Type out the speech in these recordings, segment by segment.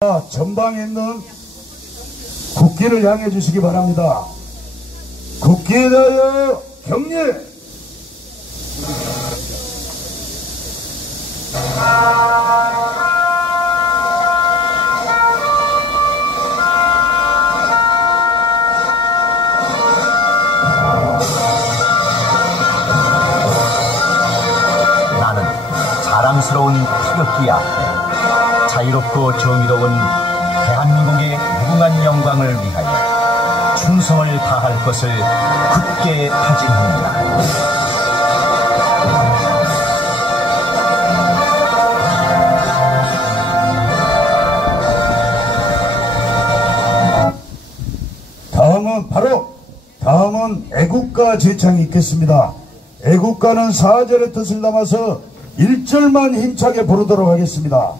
전방에 있는 국기를 향해 주시기 바랍니다. 국기에 대하여 경례. 나는 자랑스러운 태극기 앞에 자유롭고 정의로운 대한민국의 무궁한 영광을 위하여 충성을 다할 것을 굳게 다짐합니다. 다음은 애국가 제창이 있겠습니다. 애국가는 4절의 뜻을 담아서 1절만 힘차게 부르도록 하겠습니다.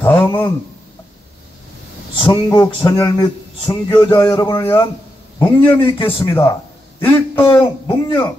다음은 순국 선열 및 순교자 여러분을 위한 묵념이 있겠습니다. 일동 묵념.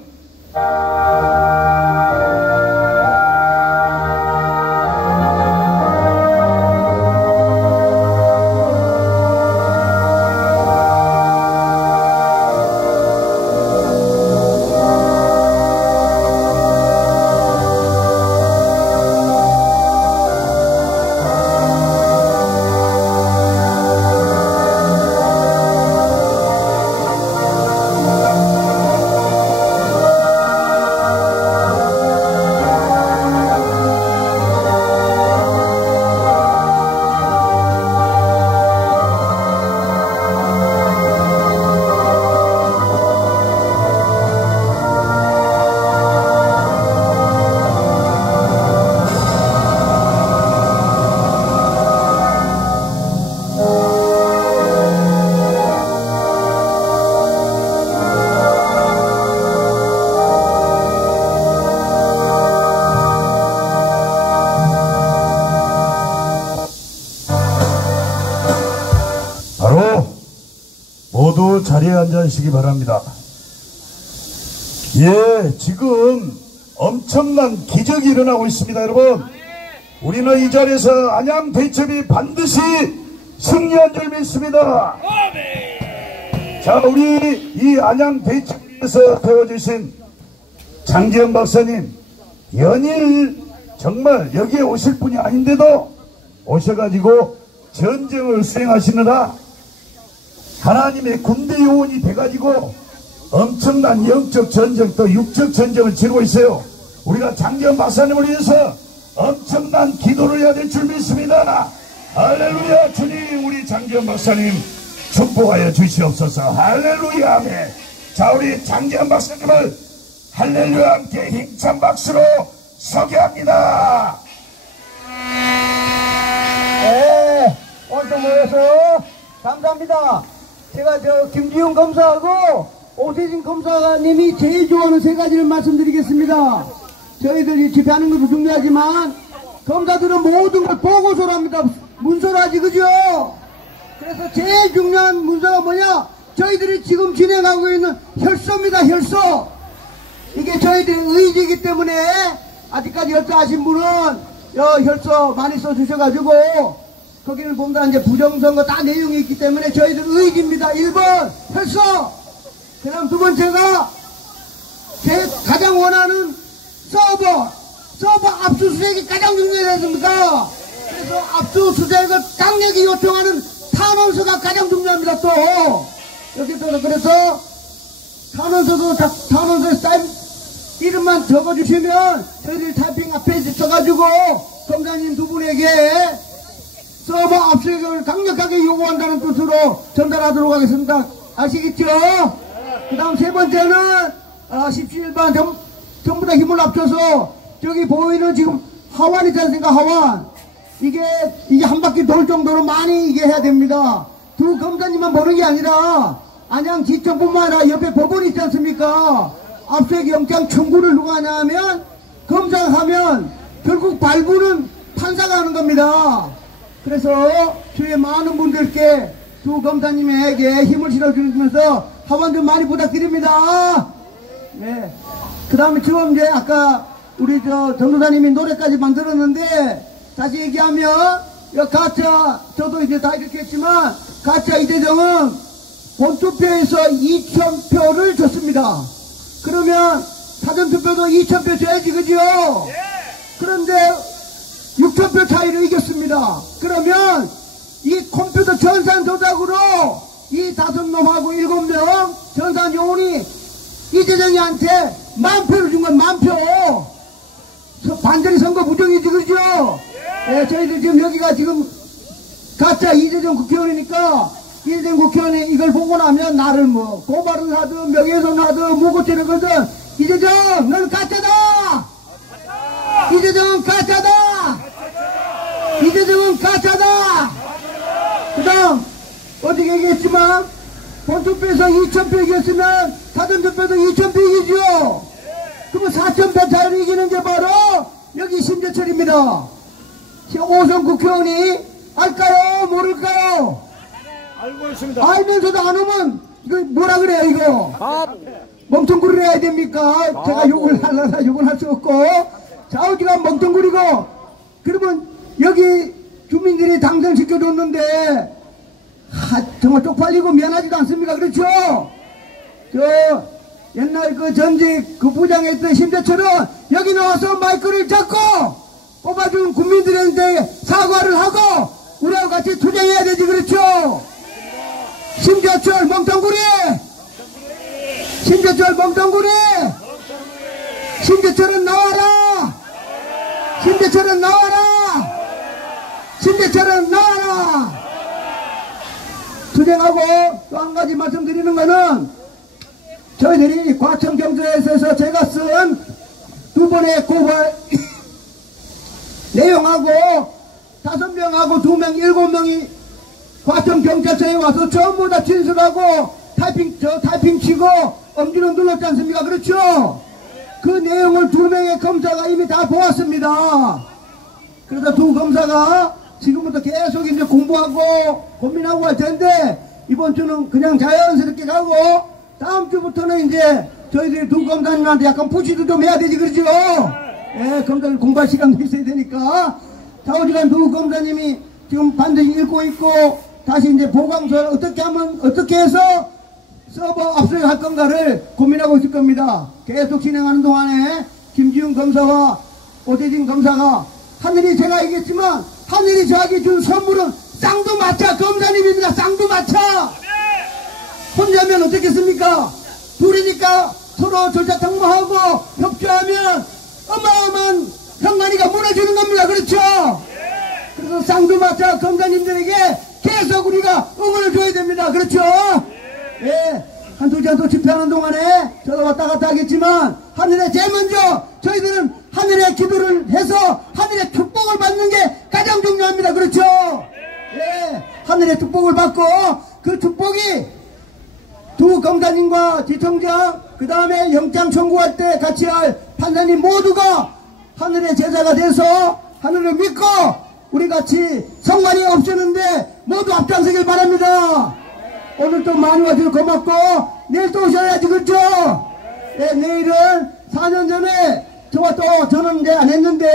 모두 자리에 앉으시기 바랍니다. 예, 지금 엄청난 기적이 일어나고 있습니다. 여러분, 우리는 이 자리에서 안양 대첩이 반드시 승리한 줄 믿습니다. 자, 우리 이 안양 대첩에서 태워주신 장지현 박사님, 연일 정말 여기에 오실 분이 아닌데도 오셔가지고 전쟁을 수행하시느라 하나님의 군대 요원이 돼가지고 엄청난 영적 전쟁 또 육적 전쟁을 치르고 있어요. 우리가 장지현 박사님을 위해서 엄청난 기도를 해야 될 줄 믿습니다. 할렐루야. 주님, 우리 장지현 박사님 축복하여 주시옵소서. 할렐루야. 아멘. 자, 우리 장지현 박사님을 할렐루야 함께 힘찬 박수로 소개합니다. 네, 오늘도 모여서 감사합니다. 제가 김지훈 검사하고 오세진 검사님이 제일 좋아하는 세 가지를 말씀드리겠습니다. 저희들이 집회하는 것도 중요하지만 검사들은 모든 걸 보고서로 합니다. 문서로 하지, 그죠? 그래서 제일 중요한 문서가 뭐냐? 저희들이 지금 진행하고 있는 혈서입니다. 혈서. 이게 저희들의 의지이기 때문에 아직까지 혈서하신 분은 혈서 많이 써주셔가지고 거기는 보면 이제 부정선거 다 내용이 있기 때문에 저희들 의지입니다. 1번 혈서. 그 다음 두 번째가 제 가장 원하는 서버 압수수색이 가장 중요하지 않습니까? 그래서 압수수색을 강력히 요청하는 탄원서가 가장 중요합니다. 또 여기서 그래서 탄원서에 사인 이름만 적어주시면 저희들이 타이핑 앞에 써가지고 검사님 두 분에게 서버 압수수색을 강력하게 요구한다는 뜻으로 전달하도록 하겠습니다. 아시겠죠? 그 다음 세 번째는 17반 전부 다 힘을 합쳐서 저기 보이는 지금 하완 있지 않습니까? 하완. 이게 한 바퀴 돌 정도로 많이 이게 해야 됩니다. 두 검사님만 보는 게 아니라 안양지청뿐만 아니라 옆에 법원 있지 않습니까? 압수수색 영장 청구를 누가 하냐 하면 검사가 하면 결국 발부는 판사가 하는 겁니다. 그래서 주위에 많은 분들께 두 검사님에게 힘을 실어주면서 하완 좀 많이 부탁드립니다. 네. 그 다음에 지금 이제 아까 우리 전도사님이 노래까지 만들었는데 다시 얘기하면 가짜 저도 이제 다 이렇게 했지만 가짜 이재정은 본투표에서 2,000표를 줬습니다. 그러면 사전투표도 2,000표 줘야지 그죠? 그런데 6,000표 차이로 이겼습니다. 그러면 이 컴퓨터 전산 조작으로 이 5놈하고 7명 전산 요원이 이재정이한테 10,000표를 준 건 10,000표. 반전이 선거 부정이지 그죠? 예, 저희들 지금 여기가 지금 가짜 이재정 국회의원이니까 이재정 국회의원이 이걸 보고 나면 나를 뭐 고발을 하든 명예훼손 하든 무고죄를 걸든 이재정 너는 가짜다! 이재정은 가짜다! 이재정은 가짜다! 그 다음 어떻게 얘기했지만 본투표에서 2,000표 이겼으면 사전투표도 2,000표 이기죠. 그러면 4,000표 차이로 이기는 게 바로 여기 심재철입니다. 오선 국회의원이 알까요? 모를까요? 알고 있습니다. 알면서도 안 오면 이거 뭐라 그래요 이거? 멍텅구리를 해야 됩니까? 제가 욕을 하려다 욕을 할 수 없고 좌우지간 멍텅구리고 그러면 여기 주민들이 당선시켜줬는데 정말 쪽팔리고 미안하지도 않습니까? 그렇죠? 옛날 그 전직 그 부장했던 심재철은 여기 나와서 마이크를 잡고 뽑아준 국민들한테 사과를 하고 우리하고 같이 투쟁해야 되지 그렇죠? 심재철 멍텅구리! 심재철 멍텅구리! 심재철은 나와라! 심재철은 나와라! 심재철은 나와라! 투쟁하고 또 한 가지 말씀드리는 거는 저희들이 과천경찰서에서 제가 쓴 2번의 고발 내용하고 5명하고 2명 7명이 과천경찰서에 와서 전부 다 진술하고 타이핑 치고 엄지로 눌렀지 않습니까? 그렇죠? 그 내용을 2명의 검사가 이미 다 보았습니다. 그래서 두 검사가 지금부터 계속 이제 공부하고 고민하고 할 텐데 이번 주는 그냥 자연스럽게 가고 다음 주부터는 이제 저희들이 두 검사님한테 약간 푸시도 좀 해야 되지 그렇죠? 예, 검사들 공부할 시간도 있어야 되니까 좌우지간 두 검사님이 지금 반드시 읽고 있고 다시 이제 보강서를 어떻게 하면 어떻게 해서 서버 압수수색 할 건가를 고민하고 있을 겁니다. 계속 진행하는 동안에 김지훈 검사와 오태진 검사가 하늘이 제가 얘기했지만 하늘이 저에게 준 선물은 쌍두마차 검사님입니다. 쌍두마차. 혼자면 어떻겠습니까? 둘이니까 서로 절차탕모하고 협조하면 어마어마한 현관이가 무너지는 겁니다. 그렇죠? 그래서 쌍두마차 검사님들에게 계속 우리가 응원을 줘야 됩니다. 그렇죠? 예. 한두 잔도 집회하는 동안에 저도 왔다 갔다 하겠지만 하늘에 제일 먼저 저희들은 하늘의 기도를 해서 하늘의 축복을 받는 게 가장 중요합니다. 그렇죠? 예. 하늘의 축복을 받고 그 축복이 두 검사님과 지청장 그 다음에 영장 청구할 때 같이 할 판사님 모두가 하늘의 제자가 돼서 하늘을 믿고 우리 같이 성관이 없었는데 모두 앞장서길 바랍니다. 오늘 또 많이 와주셔서 고맙고 내일 또 오셔야지 그렇죠? 네, 내일은 4년 전에 저와 또 저는 이제 안 했는데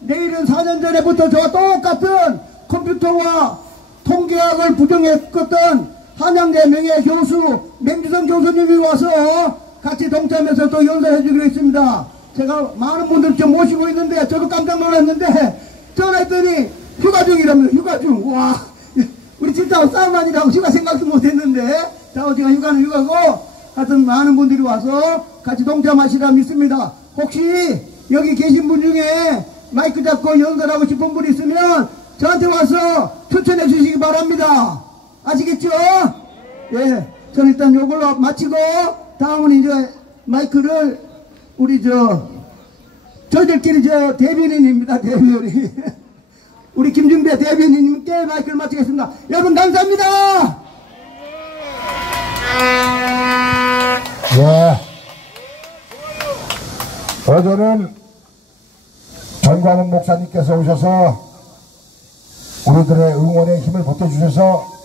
내일은 4년 전에부터 저와 똑같은 컴퓨터와 통계학을 부정했었던 한양대 명예교수 맹주성 교수님이 와서 같이 동참해서 또 연설해 주기로 했습니다. 제가 많은 분들 좀 모시고 있는데 저도 깜짝 놀랐는데 전화했더니 휴가 중이랍니다. 휴가 중. 와, 우리 진짜 싸움 아니라고 휴가 생각도 못했는데 자 어제가 휴가는 휴가고 하여튼 많은 분들이 와서 같이 동참하시라 믿습니다. 혹시 여기 계신 분 중에 마이크 잡고 연설하고 싶은 분 있으면 저한테 와서 추천해 주시기 바랍니다. 아시겠죠? 예, 저는 일단 요걸로 마치고 다음은 이제 마이크를 우리 저희들끼리 저 대변인입니다. 대변인. 우리 김준배 대변인님께 마이크를 마치겠습니다. 여러분 감사합니다. 예. 어제는 전광훈 목사님께서 오셔서 우리들의 응원에 힘을 보태주셔서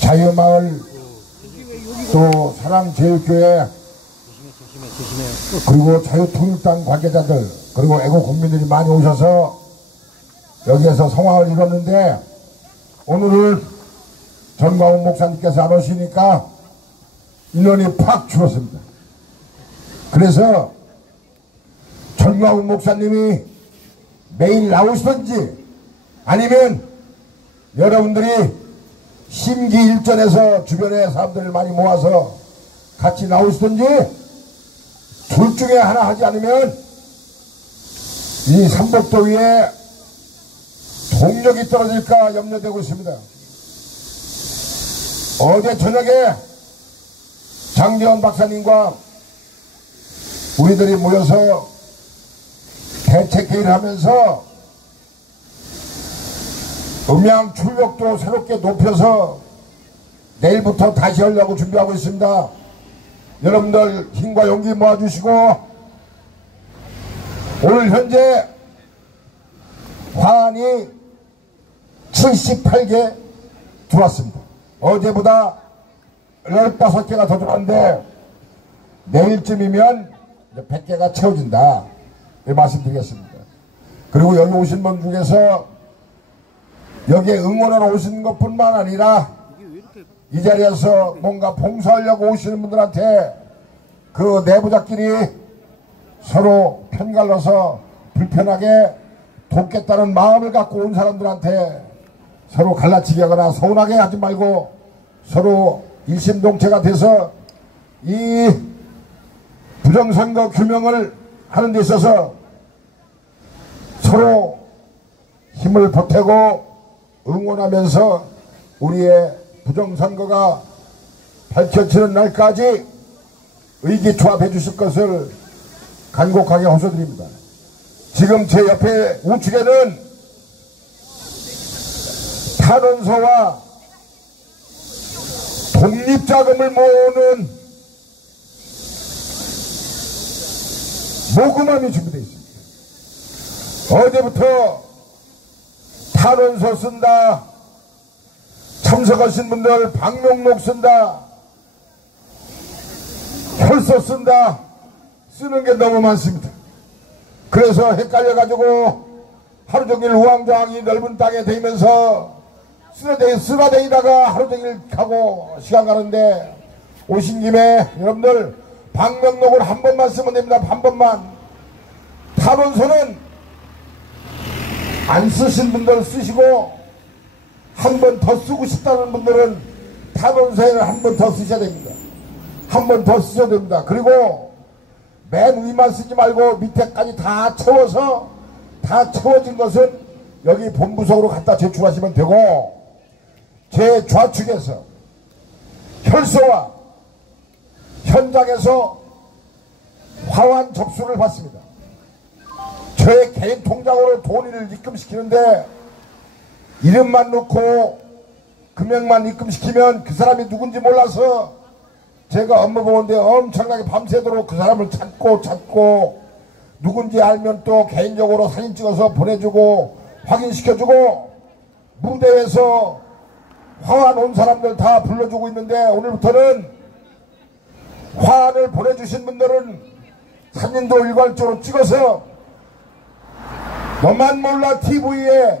자유마을 또 사랑제일교회 그리고 자유통일당 관계자들 그리고 애국 국민들이 많이 오셔서 여기에서 성황을 이뤘는데 오늘은 전광훈 목사님께서 안 오시니까 인원이 팍 줄었습니다. 그래서 전광훈 목사님이 매일 나오시든지 아니면 여러분들이 심기일전에서 주변에 사람들을 많이 모아서 같이 나오시든지 둘 중에 하나 하지 않으면 이 삼복도위에 동력이 떨어질까 염려되고 있습니다. 어제 저녁에 장대원 박사님과 우리들이 모여서 대책회의를 하면서 음양 출력도 새롭게 높여서 내일부터 다시 하려고 준비하고 있습니다. 여러분들 힘과 용기 모아주시고 오늘 현재 화환이 78개 들어왔습니다. 어제보다 15개가 더 들어왔는데 내일쯤이면 100개가 채워진다 말씀드리겠습니다. 그리고 여기 오신 분 중에서 여기에 응원하러 오시는 것뿐만 아니라 이 자리에서 뭔가 봉사하려고 오시는 분들한테 그 내부자끼리 서로 편갈라서 불편하게 돕겠다는 마음을 갖고 온 사람들한테 서로 갈라치기 하거나 서운하게 하지 말고 서로 일심동체가 돼서 이 부정선거 규명을 하는 데 있어서 서로 힘을 보태고 응원하면서 우리의 부정선거가 밝혀지는 날까지 의기투합해 주실 것을 간곡하게 호소드립니다. 지금 제 옆에 우측에는 탄원서와 독립자금을 모으는 모금함이 준비되어 있습니다. 어제부터 탄원서 쓴다, 참석하신 분들 방명록 쓴다, 혈서 쓴다, 쓰는 게 너무 많습니다. 그래서 헷갈려가지고 하루 종일 우왕좌왕이 넓은 땅에 다니면서 쓰라다니다가 하루 종일 가고 시간 가는데 오신 김에 여러분들 방명록을 한 번만 쓰면 됩니다. 한 번만. 탄원서는 안 쓰신 분들 쓰시고 한 번 더 쓰고 싶다는 분들은 탄원서에는 한 번 더 쓰셔야 됩니다. 한 번 더 쓰셔야 됩니다. 그리고 맨 위만 쓰지 말고 밑에까지 다 채워서 다 채워진 것은 여기 본부석으로 갖다 제출하시면 되고 제 좌측에서 혈서와 현장에서 화환 접수를 받습니다. 저의 개인 통장으로 돈을 입금시키는데 이름만 넣고 금액만 입금시키면 그 사람이 누군지 몰라서 제가 업무 보는데 엄청나게 밤새도록 그 사람을 찾고 누군지 알면 또 개인적으로 사진 찍어서 보내주고 확인시켜주고 무대에서 화환 온 사람들 다 불러주고 있는데 오늘부터는 화환을 보내주신 분들은 사진도 일괄적으로 찍어서 너만 몰라 TV에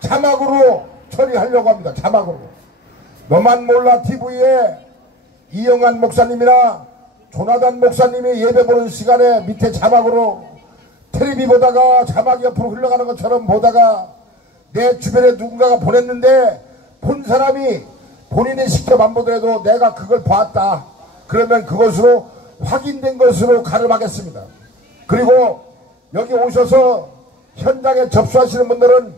자막으로 처리하려고 합니다. 자막으로. 너만 몰라 TV에 이영환 목사님이나 조나단 목사님이 예배 보는 시간에 밑에 자막으로 텔레비 보다가 자막이 옆으로 흘러가는 것처럼 보다가 내 주변에 누군가가 보냈는데 본 사람이 본인이 직접 안 보더라도 내가 그걸 봤다. 그러면 그것으로 확인된 것으로 가름하겠습니다. 그리고 여기 오셔서 현장에 접수하시는 분들은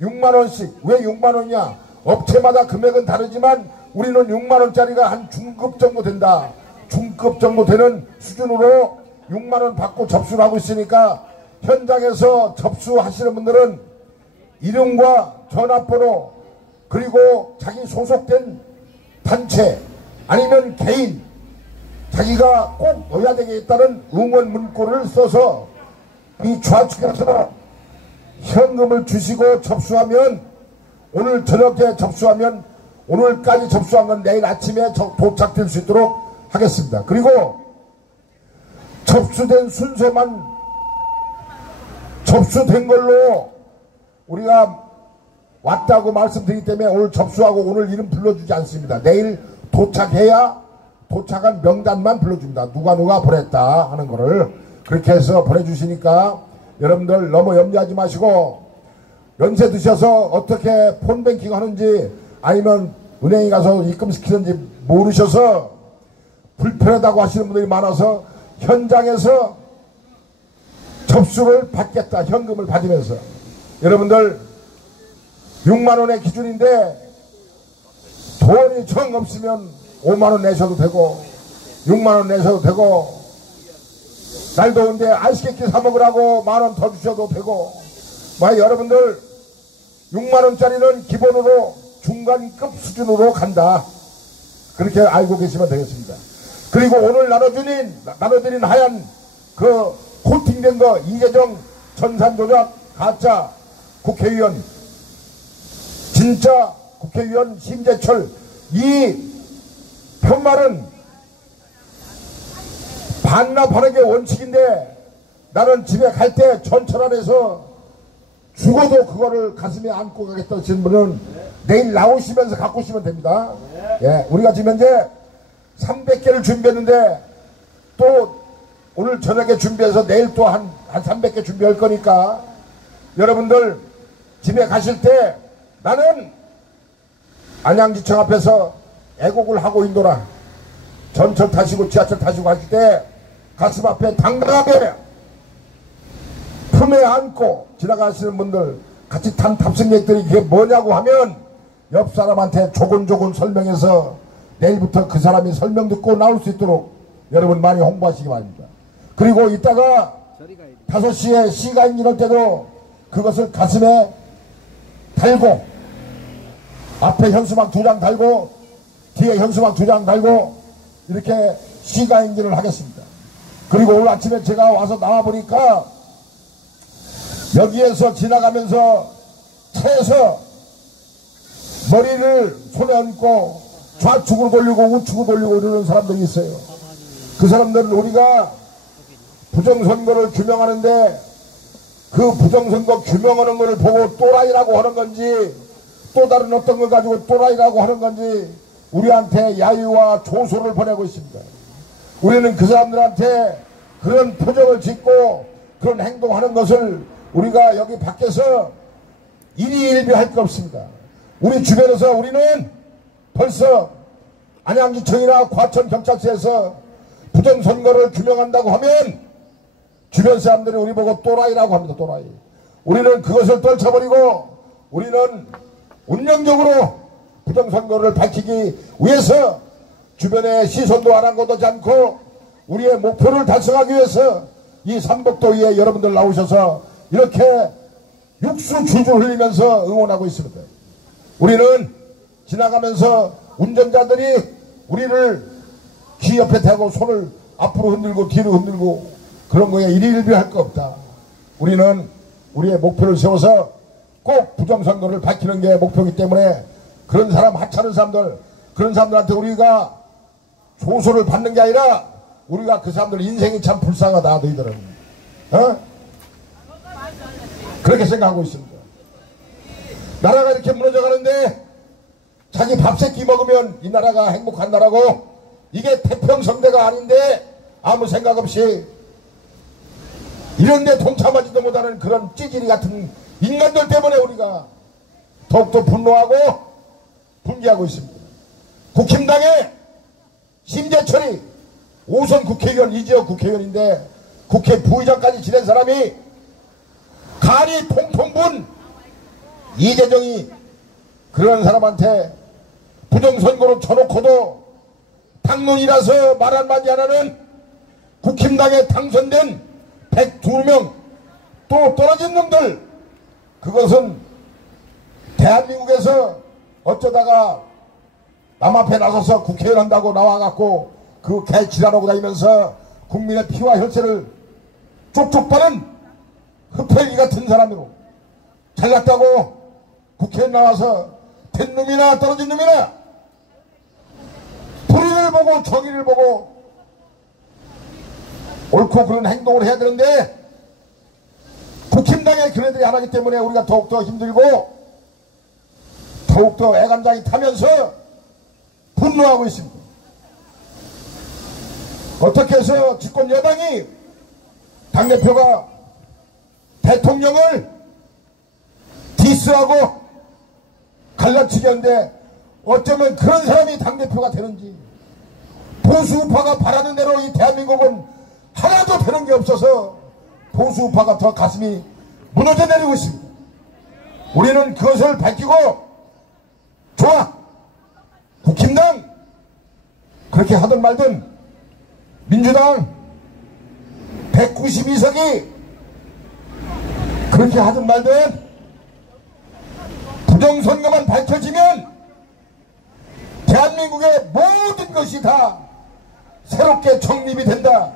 6만원씩. 왜 6만원이냐? 업체마다 금액은 다르지만 우리는 6만원짜리가 한 중급 정도 된다. 중급 정도 되는 수준으로 6만원 받고 접수를 하고 있으니까 현장에서 접수하시는 분들은 이름과 전화번호 그리고 자기 소속된 단체 아니면 개인 자기가 꼭 넣어야 되겠다는 응원 문구를 써서 이 좌측에서 현금을 주시고 접수하면 오늘 저녁에 접수하면 오늘까지 접수한 건 내일 아침에 도착될 수 있도록 하겠습니다. 그리고 접수된 순서만 접수된 걸로 우리가 왔다고 말씀드리기 때문에 오늘 접수하고 오늘 이름 불러주지 않습니다. 내일 도착해야 도착한 명단만 불러줍니다. 누가 보냈다 하는 거를 그렇게 해서 보내주시니까 여러분들 너무 염려하지 마시고 연세 드셔서 어떻게 폰뱅킹 하는지 아니면 은행에 가서 입금시키는지 모르셔서 불편하다고 하시는 분들이 많아서 현장에서 접수를 받겠다 현금을 받으면서 여러분들 6만원의 기준인데 돈이 정 없으면 5만원 내셔도 되고 6만원 내셔도 되고 날 더운데 아이스케이크 사 먹으라고 만원 더 주셔도 되고 여러분들 6만원짜리는 기본으로 중간급 수준으로 간다 그렇게 알고 계시면 되겠습니다. 그리고 오늘 나눠드린 하얀 그 코팅된 거 이재정 전산조작 가짜 국회의원 진짜 국회의원 심재철 이 편말은 반납하는 게 원칙인데 나는 집에 갈 때 전철 안에서 죽어도 그거를 가슴에 안고 가겠다 하시는 분은 내일 나오시면서 갖고 오시면 됩니다. 예, 우리가 지금 현재 300개를 준비했는데 또 오늘 저녁에 준비해서 내일 또 한 300개 준비할 거니까 여러분들 집에 가실 때 나는 안양지청 앞에서 애곡을 하고 있노라. 전철 타시고 지하철 타시고 하실 때 가슴 앞에 당당하게 품에 안고 지나가시는 분들 같이 탄 탑승객들이 그게 뭐냐고 하면 옆 사람한테 조곤조곤 설명해서 내일부터 그 사람이 설명 듣고 나올 수 있도록 여러분 많이 홍보하시기 바랍니다. 그리고 이따가 5시에 시가인 이럴 때도 그것을 가슴에 달고 앞에 현수막 2장 달고 뒤에 현수막 2장 달고 이렇게 시가행진을 하겠습니다. 그리고 오늘 아침에 제가 와서 나와보니까 여기에서 지나가면서 차에서 머리를 손에 얹고 좌측으로 돌리고 우측으로 돌리고 이러는 사람들이 있어요. 그 사람들은 우리가 부정선거를 규명하는데 그 부정선거 규명하는 것을 보고 또라이라고 하는 건지 또 다른 어떤 걸 가지고 또라이라고 하는 건지 우리한테 야유와 조소를 보내고 있습니다. 우리는 그 사람들한테 그런 표정을 짓고 그런 행동하는 것을 우리가 여기 밖에서 일희일비할 거 없습니다. 우리 주변에서 우리는 벌써 안양지청이나 과천경찰서에서 부정선거를 규명한다고 하면 주변 사람들이 우리 보고 또라이라고 합니다. 또라이. 우리는 그것을 떨쳐버리고 우리는 운명적으로 부정선거를 밝히기 위해서 주변에 시선도 아랑곳하지 않고 우리의 목표를 달성하기 위해서 이 삼복도위에 여러분들 나오셔서 이렇게 육수 줄줄 흘리면서 응원하고 있습니다. 우리는 지나가면서 운전자들이 우리를 귀 옆에 대고 손을 앞으로 흔들고 뒤로 흔들고 그런 거에 일희일비할 거 없다. 우리는 우리의 목표를 세워서 꼭 부정선거를 밝히는 게 목표이기 때문에 그런 사람 하찮은 사람들 그런 사람들한테 우리가 조소를 받는 게 아니라 우리가 그 사람들 인생이 참 불쌍하다 너희들은 그렇게 생각하고 있습니다. 나라가 이렇게 무너져 가는데 자기 밥 세끼 먹으면 이 나라가 행복한 나라고 이게 태평성대가 아닌데 아무 생각 없이 이런데 동참하지도 못하는 그런 찌질이 같은 인간들 때문에 우리가 더욱더 분노하고 분개하고 있습니다. 국힘당의 심재철이 5선 국회의원 이지역 국회의원인데 국회 부의장까지 지낸 사람이 간이 통통 분 이재정이 그런 사람한테 부정선거로 쳐놓고도 당론이라서 말 한마디 안 하는 국힘당에 당선된 102명 또 떨어진 놈들, 그것은 대한민국에서 어쩌다가 남 앞에 나서서 국회의원 한다고 나와갖고 그 개지랄하고 다니면서 국민의 피와 혈세를 쪽쪽 빠는 흡혈귀 같은 사람이고, 잘났다고 국회에 나와서 된 놈이나 떨어진 놈이나 불의를 보고 정의를 보고 옳고 그런 행동을 해야 되는데, 국힘당에 그네들이 안 하기 때문에 우리가 더욱더 힘들고 더욱더 애간장이 타면서 분노하고 있습니다. 어떻게 해서 집권 여당이 당대표가 대통령을 디스하고 갈라치기 하는데 어쩌면 그런 사람이 당대표가 되는지, 보수우파가 바라는 대로 이 대한민국은 하나도 되는 게 없어서 보수우파가 더 가슴이 무너져 내리고 있습니다. 우리는 그것을 밝히고, 좋아, 국힘당 그렇게 하든 말든 민주당 192석이 그렇게 하든 말든 부정선거만 밝혀지면 대한민국의 모든 것이 다 새롭게 정립이 된다.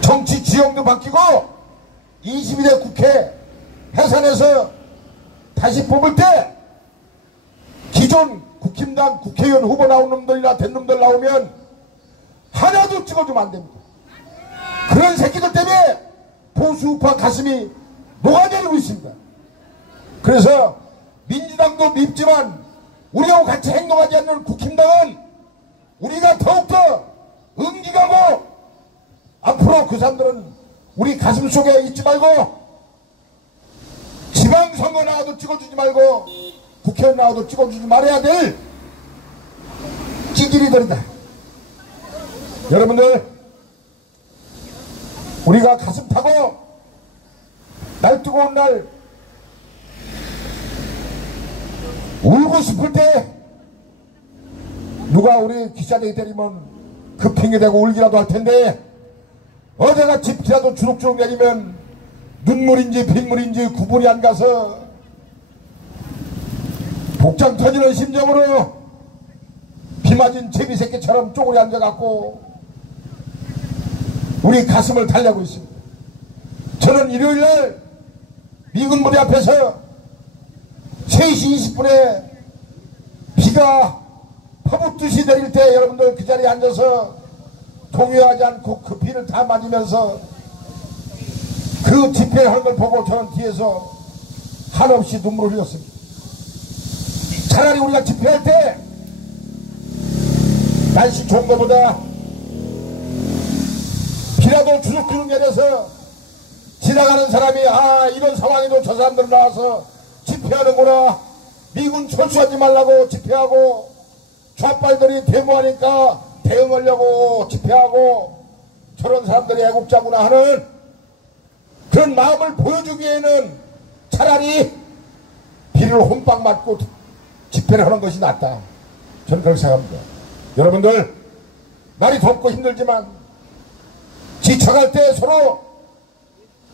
정치 지형도 바뀌고 22대 국회 해산해서 다시 뽑을 때 기존 국힘당 국회의원 후보 나온 놈들이나 된 놈들 나오면 하나도 찍어주면 안 됩니다. 그런 새끼들 때문에 보수우파 가슴이 녹아내리고 있습니다. 그래서 민주당도 밉지만 우리하고 같이 행동하지 않는 국힘당은 우리가 더욱더 응기가고, 앞으로 그 사람들은 우리 가슴 속에 있지 말고, 지방선거 나와도 찍어주지 말고 국회의원 나와도 찍어주지 말아야 될 찌질이들이다. 여러분들, 우리가 가슴 타고 날 뜨거운 날 울고 싶을 때 누가 우리 기자들이 때리면 그 핑계대고 울기라도 할 텐데, 어제가 집이라도 주룩주룩 내리면 눈물인지 빗물인지 구분이 안 가서 복장 터지는 심정으로 비 맞은 제비새끼처럼 쪼그려 앉아갖고 우리 가슴을 달래고 있습니다. 저는 일요일날 미군 무대 앞에서 3시 20분에 비가 퍼붓듯이 내릴 때 여러분들 그 자리에 앉아서 동요하지 않고 그 비를 다 맞으면서 그 집회를 하는 걸 보고 저는 뒤에서 한없이 눈물을 흘렸습니다. 차라리 우리가 집회할 때 날씨 좋은 것보다 비라도 주룩주룩 내려서 지나가는 사람이, 아, 이런 상황에도 저 사람들 나와서 집회하는구나, 미군 철수하지 말라고 집회하고 좌빨들이 데모하니까 대응하려고 집회하고 저런 사람들이 애국자구나 하는 그런 마음을 보여주기에는 차라리 비를 홈빵 맞고 집회를 하는 것이 낫다. 저는 그렇게 생각합니다. 여러분들, 날이 덥고 힘들지만 지쳐갈 때 서로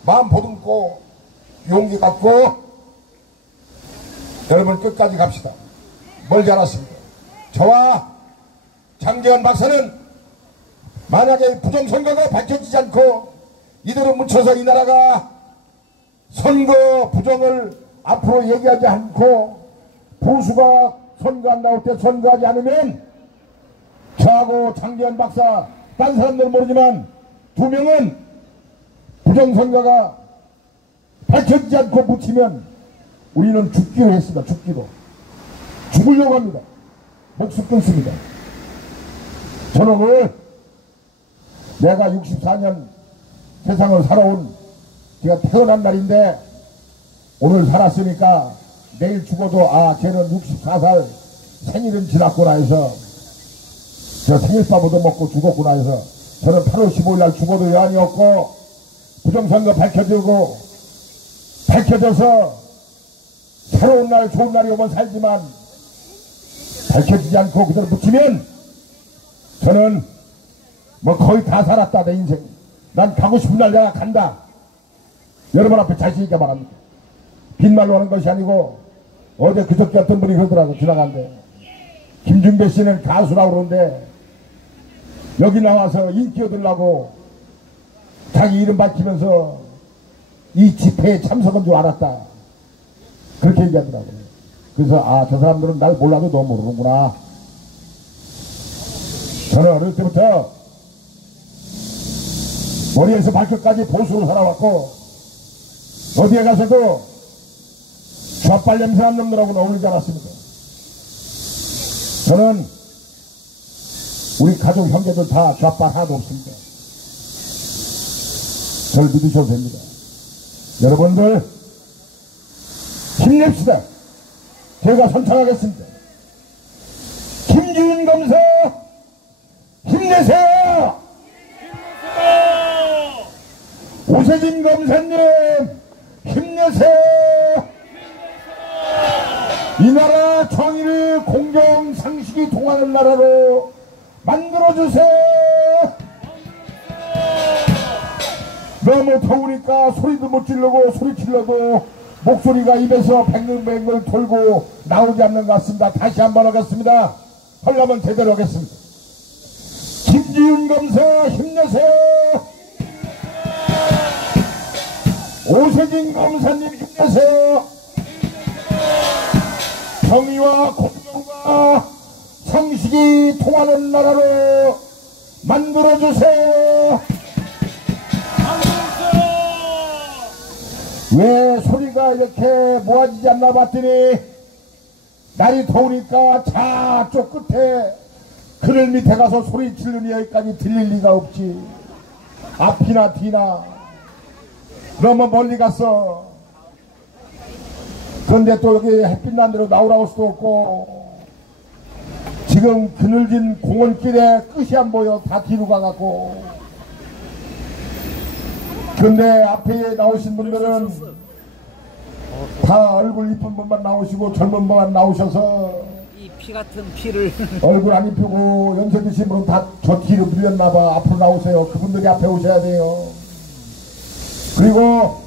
마음 보듬고 용기 갖고 여러분 끝까지 갑시다. 멀지 않았습니다. 저와 장재현 박사는 만약에 부정선거가 밝혀지지 않고 이대로 묻혀서 이 나라가 선거 부정을 앞으로 얘기하지 않고 보수가 선거 안 나올 때 선거하지 않으면 저하고 장재현 박사, 딴 사람들은 모르지만 2명은 부정선거가 밝혀지지 않고 묻히면 우리는 죽기로 했습니다. 죽기로. 죽으려고 합니다. 목숨 끊습니다. 저는 오늘 내가 64년 세상을 살아온, 제가 태어난 날인데 오늘 살았으니까 내일 죽어도, 아, 쟤는 64살 생일은 지났구나 해서, 저 생일밥도 먹고 죽었구나 해서, 저는 8월 15일 날 죽어도 여한이 없고 부정선거 밝혀져서 새로운 날, 좋은 날이 오면 살지만 밝혀지지 않고 그대로 묻히면 저는 뭐 거의 다 살았다 내 인생. 난 가고 싶은 날 내가 간다. 여러분 앞에 자신 있게 말합니다. 빈말로 하는 것이 아니고 어제 그저께 어떤 분이 그러더라고 지나간데 김준배 씨는 가수라고 그러는데 여기 나와서 인기 얻으려고 자기 이름 밝히면서 이 집회에 참석한 줄 알았다. 그렇게 얘기하더라고요. 그래서 아, 저 사람들은 날 몰라도 너 모르는구나. 저는 어릴 때부터 머리에서 발끝까지 보수로 살아왔고 어디에 가서도 좌빨 냄새난 놈들하고는 어울리지 않았습니다. 저는 우리 가족 형제들 다 좌빨 하나도 없습니다. 저를 믿으셔도 됩니다. 여러분들 힘냅시다. 제가 선창하겠습니다. 김지훈 검사 힘내세요. 오세진 검사님 힘내세요. 이 나라 정의를 공정 상식이 통하는 나라로 만들어주세요. 너무 더우니까 소리도 못 지르고 소리 질러도 목소리가 입에서 뱅글뱅글 돌고 나오지 않는 것 같습니다. 다시 한번 하겠습니다. 하려면 제대로 하겠습니다. 김지훈 검사 힘내세요. 오세진 검사님 힘내세요. 정의와 공정과 상식이 통하는 나라로 만들어주세요. 왜 소리가 이렇게 모아지지 않나 봤더니 날이 더우니까 저쪽 끝에 그늘 밑에 가서 소리 지르니 여기까지 들릴 리가 없지. 앞이나 뒤나 너무 멀리 갔어. 그런데 또 여기 햇빛 난 대로 나오라고 수도 없고 지금 그늘진 공원길에 끝이 안 보여. 다 뒤로 가갖고. 그런데 앞에 나오신 분들은 다 얼굴 이쁜 분만 나오시고 젊은 분만 나오셔서 이 피 같은 피를 얼굴 안 이쁘고 연세 드신 분은 다 저 뒤로 밀렸나봐. 앞으로 나오세요. 그분들이 앞에 오셔야 돼요. 그리고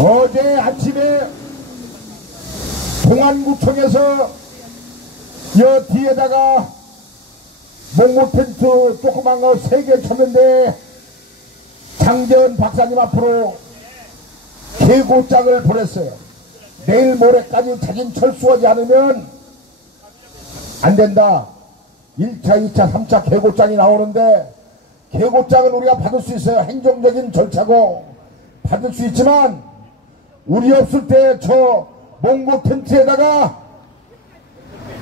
어제 아침에 동안구청에서 여 뒤에다가 목모 텐트 조그만 거 3개 쳤는데 장재원 박사님 앞으로 계고장을 보냈어요. 내일 모레까지 자진 철수하지 않으면 안 된다. 1차, 2차, 3차 계고장이 나오는데 계고장은 우리가 받을 수 있어요. 행정적인 절차고 받을 수 있지만 우리 없을 때 저 몽고 텐트에다가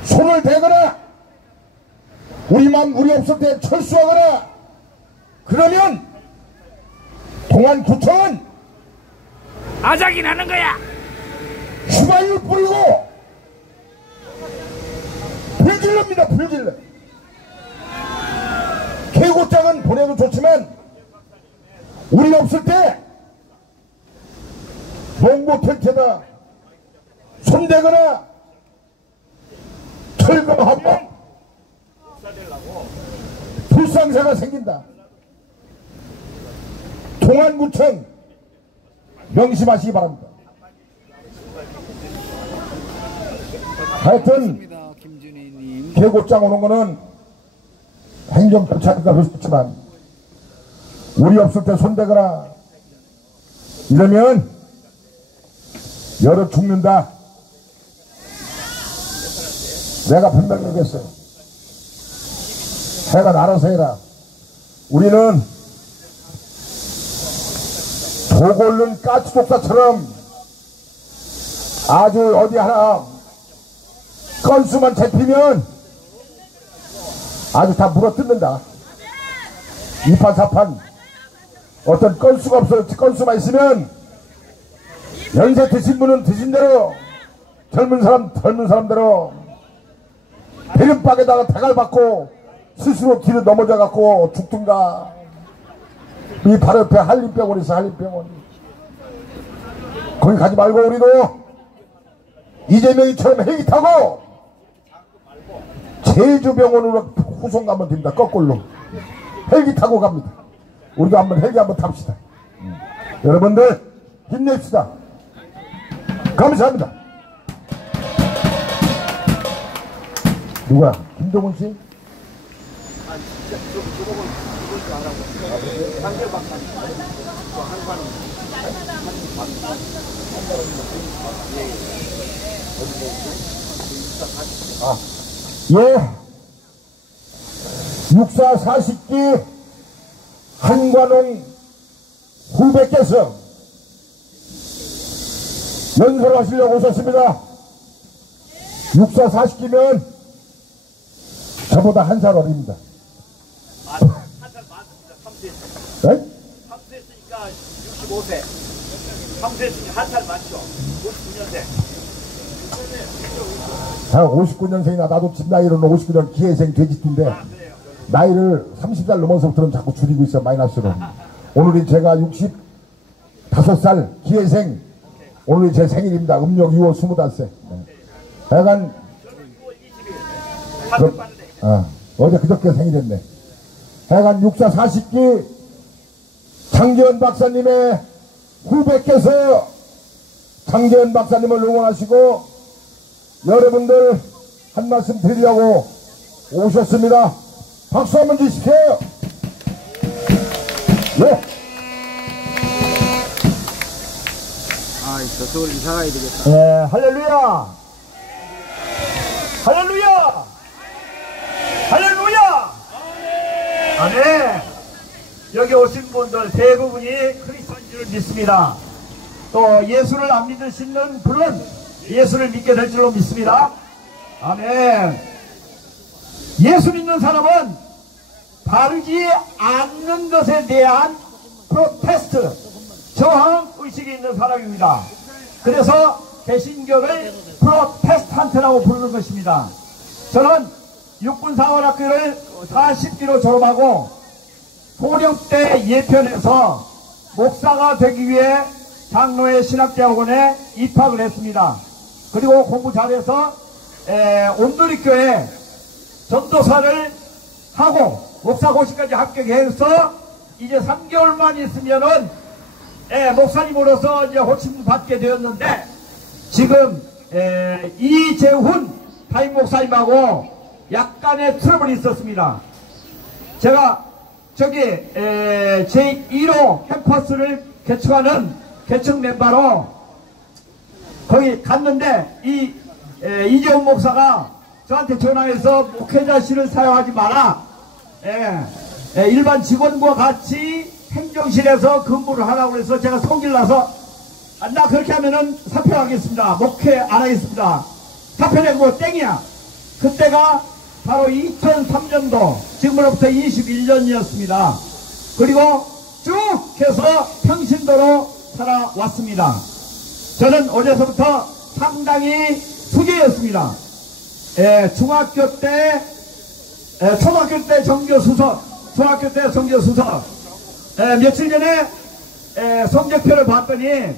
손을 대거나 우리 없을 때 철수하거나 그러면 동안구청은 아작이 나는 거야. 휘발유 뿌리고 불질릅니다. 불질러. 계고장은 보내도 좋지만 우리 없을 때 몽고 텐트에다 손대거나 철거하면 불상사가 생긴다. 동안구청 명심하시기 바랍니다. 하여튼 계고장 오는 거는 행정 절차니까 그럴 수 있지만 우리 없을 때 손대거나 이러면 열어 죽는다. 내가 분명히 얘기했어요. 해가 알아서 해라. 우리는 도골른 까치독사처럼 아주 어디 하나 건수만 잡히면 아주 다 물어뜯는다. 2판 4판 어떤 건수가 없어. 건수만 있으면 연세 드신 분은 드신 대로 젊은 사람대로 배륜박에다가 다갈 받고 스스로 뒤로 넘어져 갖고 죽든가. 이 바로 옆에 한림병원 있어. 한림병원 거기 가지 말고 우리도 이재명이처럼 헬기 타고 제주병원으로 후송 가면 됩니다. 거꾸로 헬기 타고 갑니다. 우리도 한번 헬기 한번 탑시다. 여러분들 힘냅시다. 감사합니다. 누구야? 김동훈 씨? 예. 육사 40기 한관홍 후배께서 연설하시려고 오셨습니다. 육사 40기면 저보다 한 살 어립니다. 한 살 많습니다. 삼수했으니까. 네? 삼수했으니까 65세. 삼수했으니까 한 살 많죠. 59년생. 자, 59년생이나 나도 집 나이로는 59년 기회생 돼지띠인데 나이를 30살 넘어서부터는 자꾸 줄이고 있어. 마이너스로. 오늘이 제가 65살 기회생. 오늘이 제 생일입니다. 음력 6월 25세. 네. 하여간 어제 그저께 생일했네. 하여간 육사 40기 장재현 박사님의 후배께서 장재현 박사님을 응원하시고 여러분들 한 말씀 드리려고 오셨습니다. 박수 한번 주십시오. 예. 저쪽으로 이사 가야 되겠다. 예, 할렐루야. 할렐루야. 할렐루야. 아멘. 여기 오신 분들 대부분이 그리스도인 줄 믿습니다. 또 예수를 안 믿으시는 분은 예수를 믿게 될 줄로 믿습니다. 아멘. 예수 믿는 사람은 바르지 않는 것에 대한 프로테스트, 저항 의식이 있는 사람입니다. 그래서 개신교를 프로테스탄트라고 부르는 것입니다. 저는 육군사관학교를 40기로 졸업하고 소령대 예편에서 목사가 되기 위해 장로의 신학대학원에 입학을 했습니다. 그리고 공부 잘해서 온누리교회 전도사를 하고 목사고시까지 합격해서 이제 3개월만 있으면은 목사님으로서 이제 호칭 받게 되었는데, 지금 이재훈 담임 목사님하고 약간의 트러블이 있었습니다. 제가 저기 제1호 캠퍼스를 개척하는 개척 멤버로 거기 갔는데 이재훈 목사가 저한테 전화해서 목회자실을 사용하지 마라. 일반 직원과 같이 행정실에서 근무를 하라고 해서 제가 성질 나서 나 그렇게 하면은 사표하겠습니다. 목회 안 하겠습니다. 사표 내고 땡이야. 그때가 바로 2003년도, 지금으로부터 21년이었습니다. 그리고 쭉 해서 평신도로 살아왔습니다. 저는 어제서부터 상당히 수계였습니다. 중학교 때, 초등학교 때 정교수석, 중학교 때 정교수석, 며칠 전에 성적표를 봤더니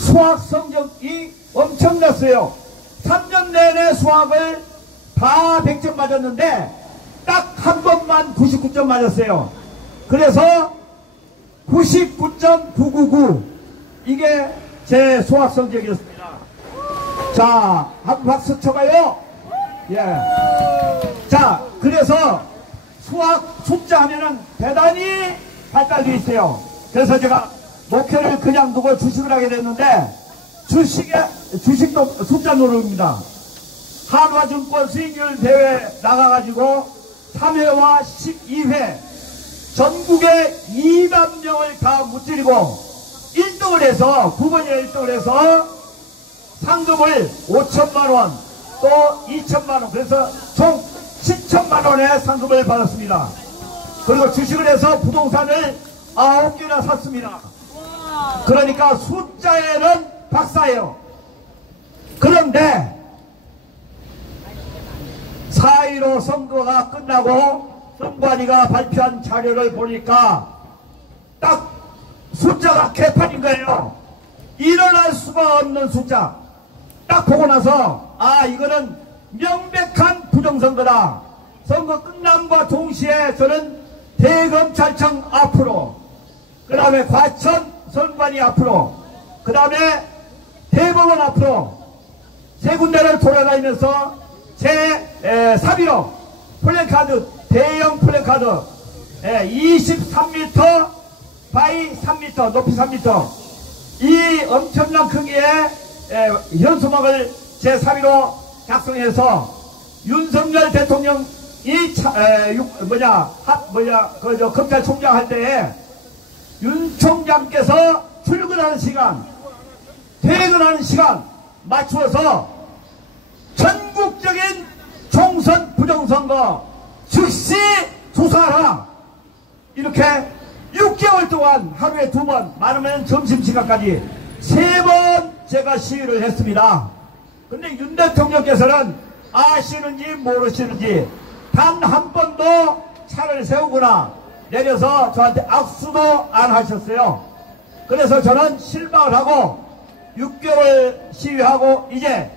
수학 성적이 엄청났어요. 3년 내내 수학을 다 100점 맞았는데 딱 한 번만 99점 맞았어요. 그래서 99.999 이게 제 수학 성적이었습니다. 자, 한 박수 쳐봐요. 예. 자, 그래서 수학 숫자 하면은 대단히 발달되어 있어요. 그래서 제가 목회를 그냥 두고 주식을 하게 됐는데, 주식도 숫자 노름입니다. 한화증권 수익률 대회 나가가지고 3회와 12회 전국에 2만 명을 다 무찌르고 1등을 해서 9번에 1등을 해서 상금을 5천만원 또 2천만원, 그래서 총 7천만원의 상금을 받았습니다. 그리고 주식을 해서 부동산을 9개나 샀습니다. 그러니까 숫자에는 박사예요. 그런데 4.15 선거가 끝나고 선관위가 발표한 자료를 보니까 딱 숫자가 개판인 거예요. 일어날 수가 없는 숫자. 딱 보고 나서 이거는 명백한 부정선거다. 선거 끝남과 동시에 저는 대검찰청 앞으로, 그 다음에 과천 선관위 앞으로, 그 다음에 대법원 앞으로 세 군데를 돌아다니면서 제 3.15 플래카드, 대형 플래카드 23m 바이 3m, 높이 3m, 이 엄청난 크기의 현수막을 제 3.15 작성해서 윤석열 대통령이 검찰총장 할 때에 윤 총장께서 출근하는 시간, 퇴근하는 시간 맞추어서 전국적인 총선 부정선거 즉시 조사하라, 이렇게 6개월 동안 하루에 2번, 많으면 점심시간까지 3번 제가 시위를 했습니다. 근데 윤 대통령께서는 아시는지 모르시는지 단 한 번도 차를 세우거나 내려서 저한테 악수도 안 하셨어요. 그래서 저는 실망을 하고 6개월 시위하고 이제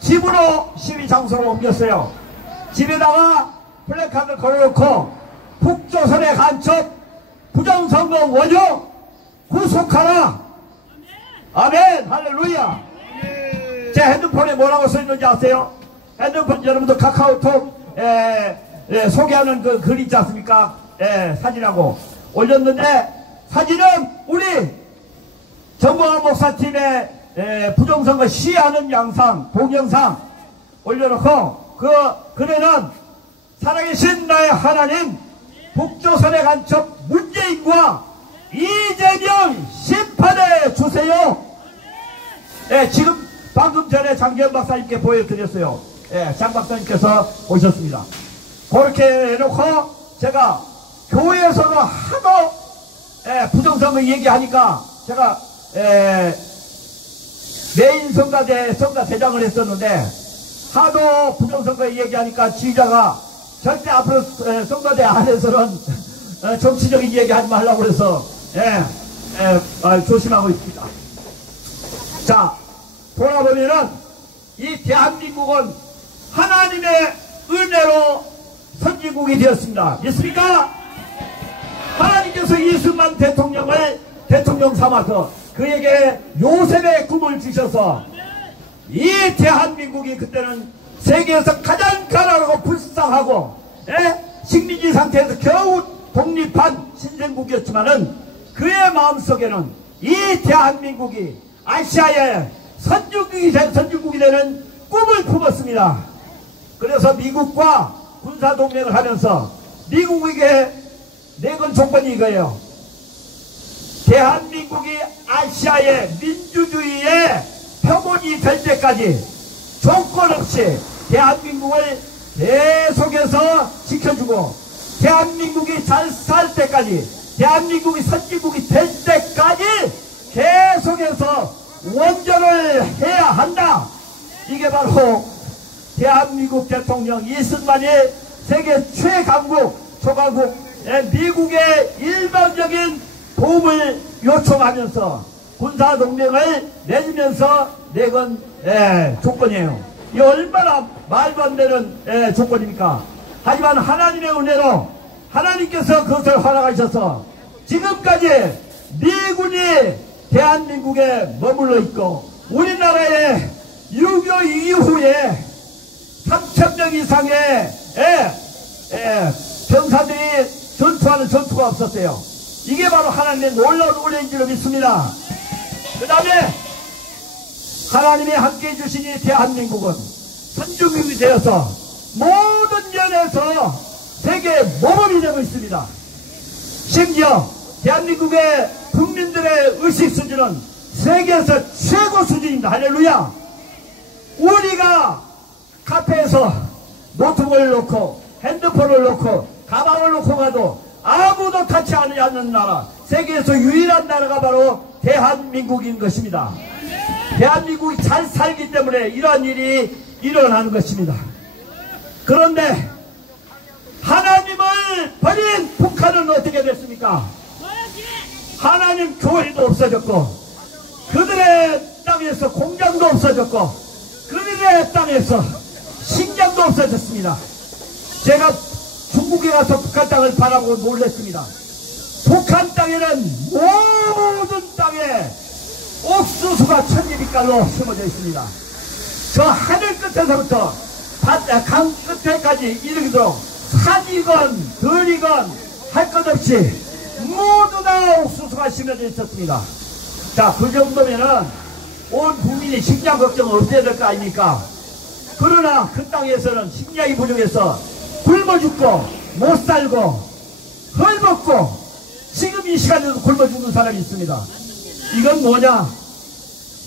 집으로 시위 장소로 옮겼어요. 집에다가 플래카드를 걸어놓고 북조선의 간첩 부정선거 원흉 구속하라. 아멘, 할렐루야. 제 핸드폰에 뭐라고 써있는지 아세요? 핸드폰 여러분도 카카오톡 소개하는 그 글 있지 않습니까? 사진하고 올렸는데, 사진은 우리 정보화 목사팀의 부정선거 시위하는 영상, 동영상 올려놓고, 그 글에는 살아계신 나의 하나님, 북조선의 간첩 문재인과 이재명 심판해 주세요. 지금 방금 전에 장기현 박사님께 보여드렸어요. 장 박사님께서 오셨습니다. 그렇게 해놓고 제가 교회에서도 하도 부정선거 얘기하니까 제가 메인 성가대장을 했었는데, 하도 부정선거 얘기하니까 지휘자가 절대 앞으로 성가대 안에서는 정치적인 얘기하지 말라고 해서 조심하고 있습니다. 자, 돌아보면은 이 대한민국은 하나님의 은혜로 선진국이 되었습니다. 믿습니까? 하나님께서 예수만 대통령을 대통령 삼아서 그에게 요셉의 꿈을 주셔서 이 대한민국이 그때는 세계에서 가장 가난하고 불쌍하고 식민지 상태에서 겨우 독립한 신생국이었지만은 그의 마음속에는 이 대한민국이 아시아의 선진국이 되는 꿈을 품었습니다. 그래서 미국과 군사동맹을 하면서 미국에게 내건 조건이 이거예요. 대한민국이 아시아의 민주주의의 표본이 될 때까지 조건 없이 대한민국을 계속해서 지켜주고, 대한민국이 잘 살 때까지, 대한민국이 선진국이 될 때까지 계속해서 원전을 해야 한다. 이게 바로 대한민국 대통령 이승만이 세계 최강국 초강국 미국의 일방적인 도움을 요청하면서 군사동맹을 맺으면서 내건 조건이에요. 이 얼마나 말도 안 되는 조건입니까? 하지만 하나님의 은혜로 하나님께서 그것을 허락하셔서 지금까지 미군이 대한민국에 머물러 있고, 우리나라의 6.25 이후에 3,000명 이상의 병사들이 전투하는 전투가 없었어요. 이게 바로 하나님의 놀라운 은혜인 줄 믿습니다. 그 다음에 하나님이 함께해 주신 이 대한민국은 선진국이 되어서 모든 면에서 세계 모범이 되고 있습니다. 심지어 대한민국의 국민들의 의식 수준은 세계에서 최고 수준입니다. 할렐루야. 우리가 카페에서 노트북을 놓고 핸드폰을 놓고 가방을 놓고 가도 아무도 타치 않는 나라, 세계에서 유일한 나라가 바로 대한민국인 것입니다. 대한민국이 잘 살기 때문에 이러한 일이 일어나는 것입니다. 그런데 하나님을 버린 북한은 어떻게 됐습니까? 하나님 교회도 없어졌고, 그들의 땅에서 공장도 없어졌고, 그들의 땅에서 식량도 없어졌습니다. 제가 중국에 가서 북한 땅을 바라보고 놀랐습니다. 북한 땅에는 모든 땅에 옥수수가 천리빛깔로 심어져 있습니다. 저 하늘 끝에서부터 강 끝에까지 이르도록 산이건 들이건 할 것 없이 모두 다 옥수수가 심어져 있었습니다. 자, 그 정도면은 온 국민이 식량 걱정을 없애야 될 거 아닙니까? 그러나 그 땅에서는 식량이 부족해서 굶어 죽고 못 살고 헐벗고 지금 이 시간에도 굶어 죽는 사람이 있습니다. 이건 뭐냐?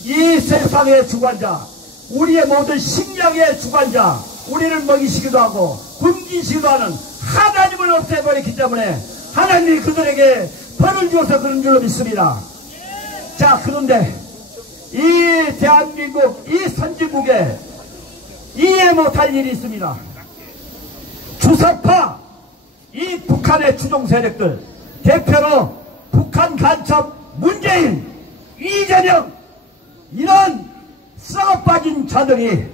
이 세상의 주관자, 우리의 모든 식량의 주관자, 우리를 먹이시기도 하고 굶기시기도 하는 하나님을 없애버렸기 때문에 하나님이 그들에게 벌을 주어서 그런 줄로 믿습니다. 자, 그런데 이 대한민국, 이 선진국에 이해 못할 일이 있습니다. 주사파, 이 북한의 추종 세력들, 대표로 북한 간첩 문재인, 이재명, 이런 썩어빠진 자들이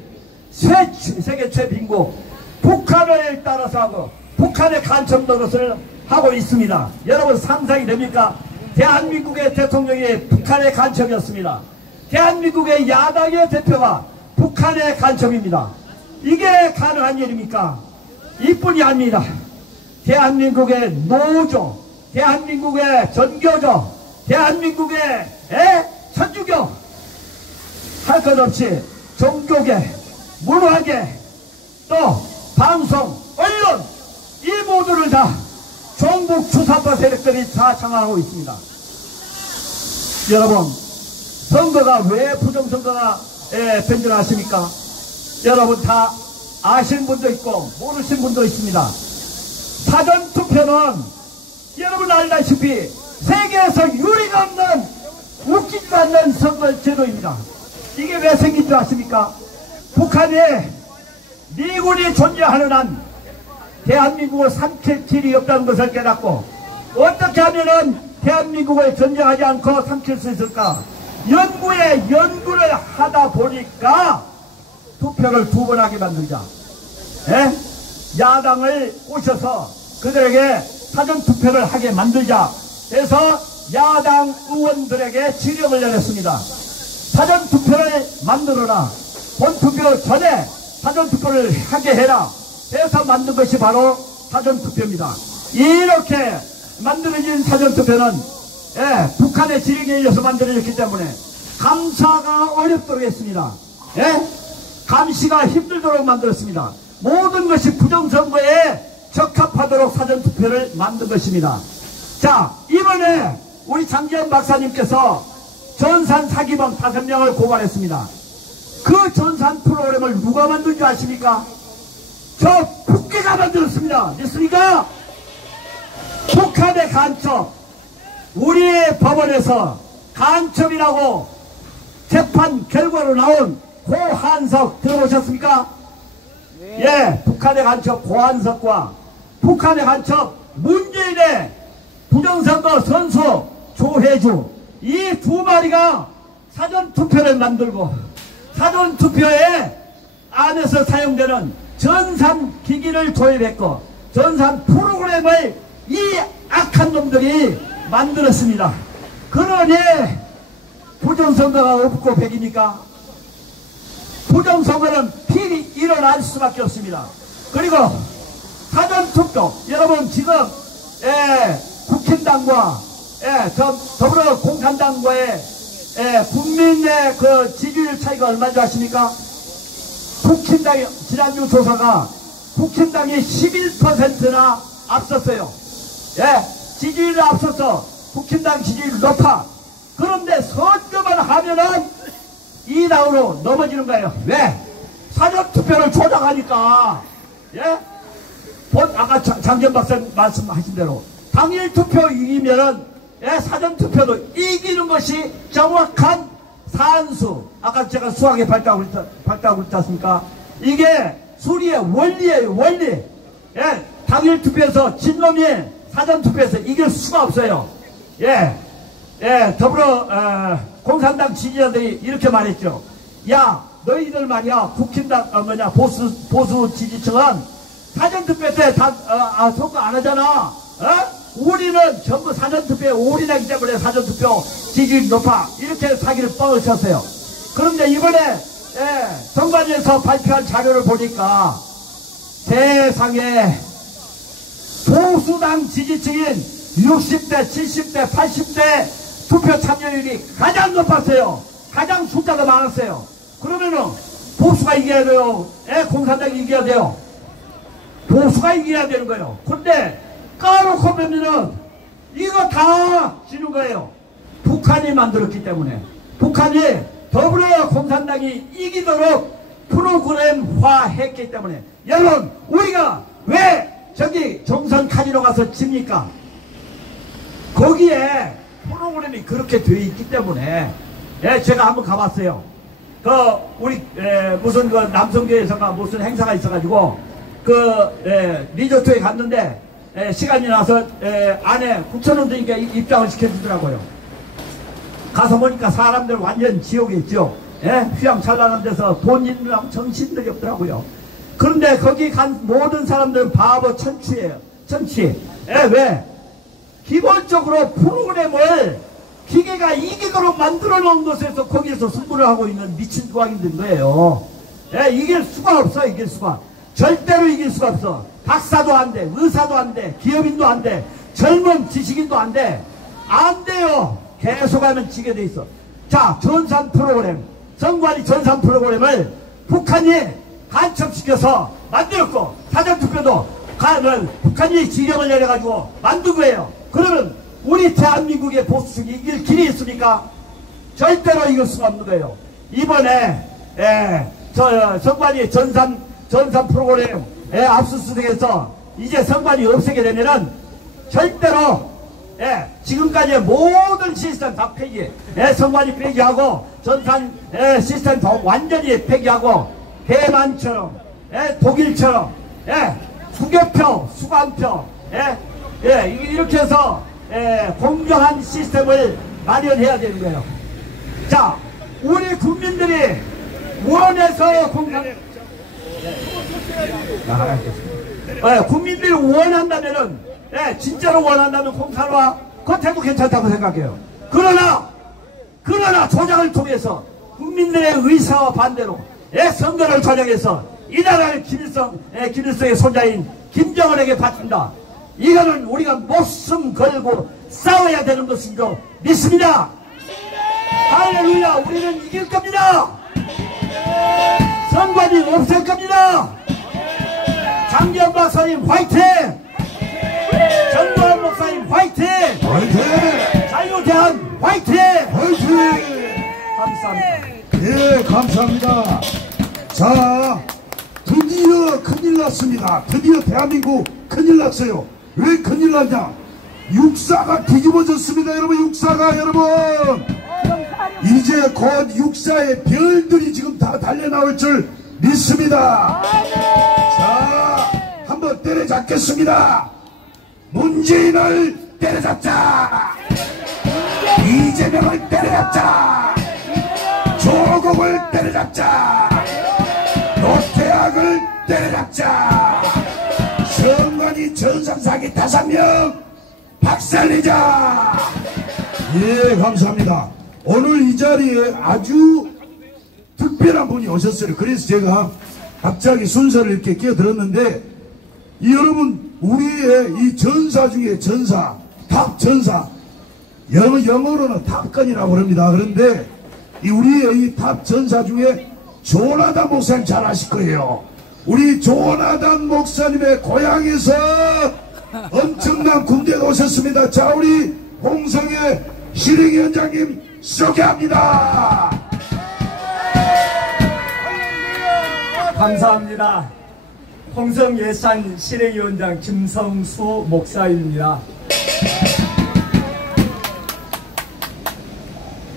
세계 최빈국 북한을 따라서 하고 북한의 간첩 노릇을 하고 있습니다. 여러분 상상이 됩니까? 대한민국의 대통령이 북한의 간첩이었습니다. 대한민국의 야당의 대표가 북한의 간첩입니다. 이게 가능한 일입니까? 이뿐이 아닙니다. 대한민국의 노조, 대한민국의 전교조, 대한민국의 천주교, 할 것 없이 종교계, 문화계, 또 방송, 언론, 이 모두를 다 종북 주사파 세력들이 다 장악하고 있습니다. 여러분, 선거가 왜 부정선거가 변전하십니까? 여러분 다 아시는 분도 있고 모르시는 분도 있습니다. 사전투표는 여러분 알다시피 세계에서 유리가 없는, 웃기지도 않는 선거제도입니다. 이게 왜 생긴 줄 아십니까? 북한에 미군이 존재하는 한 대한민국을 삼킬 길이 없다는 것을 깨닫고 어떻게 하면은 대한민국을 전쟁하지 않고 삼킬 수 있을까? 연구를 하다 보니까 투표를 2번 하게 만들자. 야당을 꼬셔서 그들에게 사전투표를 하게 만들자 해서 야당 의원들에게 지령을 내렸습니다. 사전투표를 만들어라. 본투표 전에 사전투표를 하게 해라 해서 만든 것이 바로 사전투표입니다. 이렇게 만들어진 사전투표는 북한의 지령에 의해서 만들어졌기 때문에 감사가 어렵도록 했습니다. 감시가 힘들도록 만들었습니다. 모든 것이 부정선거에 적합하도록 사전투표를 만든 것입니다. 자, 이번에 우리 장기현 박사님께서 전산 사기범 5명을 고발했습니다. 그 전산 프로그램을 누가 만든 줄 아십니까? 저 북괴가 만들었습니다. 됐습니까? 북한의 간첩, 우리의 법원에서 간첩이라고 재판 결과로 나온 고한석 들어보셨습니까? 예, 북한의 간첩 고한석과 북한의 간첩 문재인의 부정선거 선수 조혜주, 이 2마리가 사전투표를 만들고 사전투표에 안에서 사용되는 전산기기를 도입했고 전산 프로그램을 이 악한 놈들이 만들었습니다. 그러니 부정선거가 없고 백입니까? 부정선거는 필히 일어날 수밖에 없습니다. 그리고 사전투표, 여러분 지금 국힘당과 더불어 공산당과의 국민의 그 지지율 차이가 얼마인지 아십니까? 국힘당이 지난주 조사가 국힘당이 11%나 앞섰어요. 지지율이 앞서서 국힘당 지지율이 높아. 그런데 선거만 하면은 이 당으로 넘어지는 거예요. 왜? 사전투표를 조작하니까. 아까 장기현 박사 말씀하신 대로 당일 투표 이기면은 사전투표도 이기는 것이 정확한 산수. 아까 제가 수학에 발달하고 있지 않습니까? 이게 수리의 원리예요, 원리. 당일 투표에서 진 놈이 사전투표에서 이길 수가 없어요. 더불어 공산당 지지자들이 이렇게 말했죠. 야, 너희들 말이야 국힘당 보수 지지층은 사전투표 때 다 선거 안 하잖아. 우리는 전부 사전투표에 올인하기 때문에 사전투표 지지율이 높아. 이렇게 사기를 뻥을 쳤어요. 그런데 이번에 선관위에서 발표한 자료를 보니까 세상에 보수당 지지층인 60대, 70대, 80대 투표 참여율이 가장 높았어요. 가장 숫자가 많았어요. 그러면은 보수가 이겨야 돼요. 공산당이 이겨야 돼요. 보수가 이겨야 되는 거예요. 근데 까놓고 보면은 이거 다 지는 거예요. 북한이 만들었기 때문에. 북한이 더불어 공산당이 이기도록 프로그램화 했기 때문에. 여러분, 우리가 왜 저기 정선 카지노 가서 집니까? 거기에 프로그램이 그렇게 되어 있기 때문에. 제가 한번 가봤어요. 우리 무슨 남성교회에서가 무슨 행사가 있어가지고 리조트에 갔는데 시간이 나서 안에 9,000원 드니까 입장을 시켜주더라고요. 가서 보니까 사람들 완전 지옥이죠. 휘황찬란한 데서 돈 있느라고 정신들이 없더라고요. 그런데 거기 간 모든 사람들은 바보 천치예요. 천치. 왜? 기본적으로 프로그램을 기계가 이기도록 만들어 놓은 곳에서 거기에서 승부를 하고 있는 미친 꽝인 거예요. 이길 수가 없어. 이길 수가. 절대로 이길 수가 없어. 박사도 안 돼. 의사도 안 돼. 기업인도 안 돼. 젊은 지식인도 안 돼. 안 돼요. 계속하면 지게 돼 있어. 자, 전산 프로그램. 선관위 전산 프로그램을 북한이 간첩시켜서 만들었고, 사전투표도 북한이 지령을 내려가지고 만든 거예요. 그러면 우리 대한민국의 보수층이 이길 길이 있습니까? 절대로 이길 수가 없는 거예요. 이번에 선관위 전산 프로그램 압수수색에서 이제 선관위 없애게 되면은 절대로 지금까지의 모든 시스템 다 폐기, 선관위 폐기하고 전산 시스템 다 완전히 폐기하고 대만처럼 독일처럼 수개표, 수관표 이렇게 해서 공정한 시스템을 마련해야 되는 거예요. 자, 우리 국민들이 원해서 국민들이 원한다면은 진짜로 원한다면 공산화 그것도 괜찮다고 생각해요. 그러나 조작을 통해서 국민들의 의사와 반대로 선거를 전형해서 이 나라를 김일성의 손자인 김정은에게 바친다. 이거는 우리가 목숨 걸고 싸워야 되는 것인 줄 믿습니다. 할렐루야. 우리는 이길 겁니다. 선관위 없앨 겁니다. 장기현 박사님 화이팅! 전두환 목사님 화이팅! 화이팅! 자유대한 화이팅! 화이팅! 감사합니다. 감사합니다. 자, 드디어 큰일 났습니다. 드디어 대한민국 큰일 났어요. 왜 큰일 났냐? 육사가 뒤집어졌습니다. 여러분, 육사가 여러분 이제 곧 육사의 별들이 지금 다 달려나올 줄 믿습니다. 자, 한번 때려잡겠습니다. 문재인을 때려잡자. 이재명을 때려잡자. 조국을 때려잡자. 노태악을 때려잡자. 선관위 전산사기 5명 박살내자. 감사합니다. 오늘 이 자리에 아주 특별한 분이 오셨어요. 그래서 제가 갑자기 순서를 이렇게 끼어들었는데, 여러분, 우리의 이 전사 중에 전사, 탑 전사, 영어로는 탑건이라고 합니다. 그런데 우리의 이 탑 전사 중에 조나단 목사님 잘 아실 거예요. 우리 조나단 목사님의 고향에서 엄청난 군대가 오셨습니다. 자, 우리 홍성의 실행위원장님 소개합니다. 감사합니다. 홍성 예산 실행위원장 김성수 목사입니다.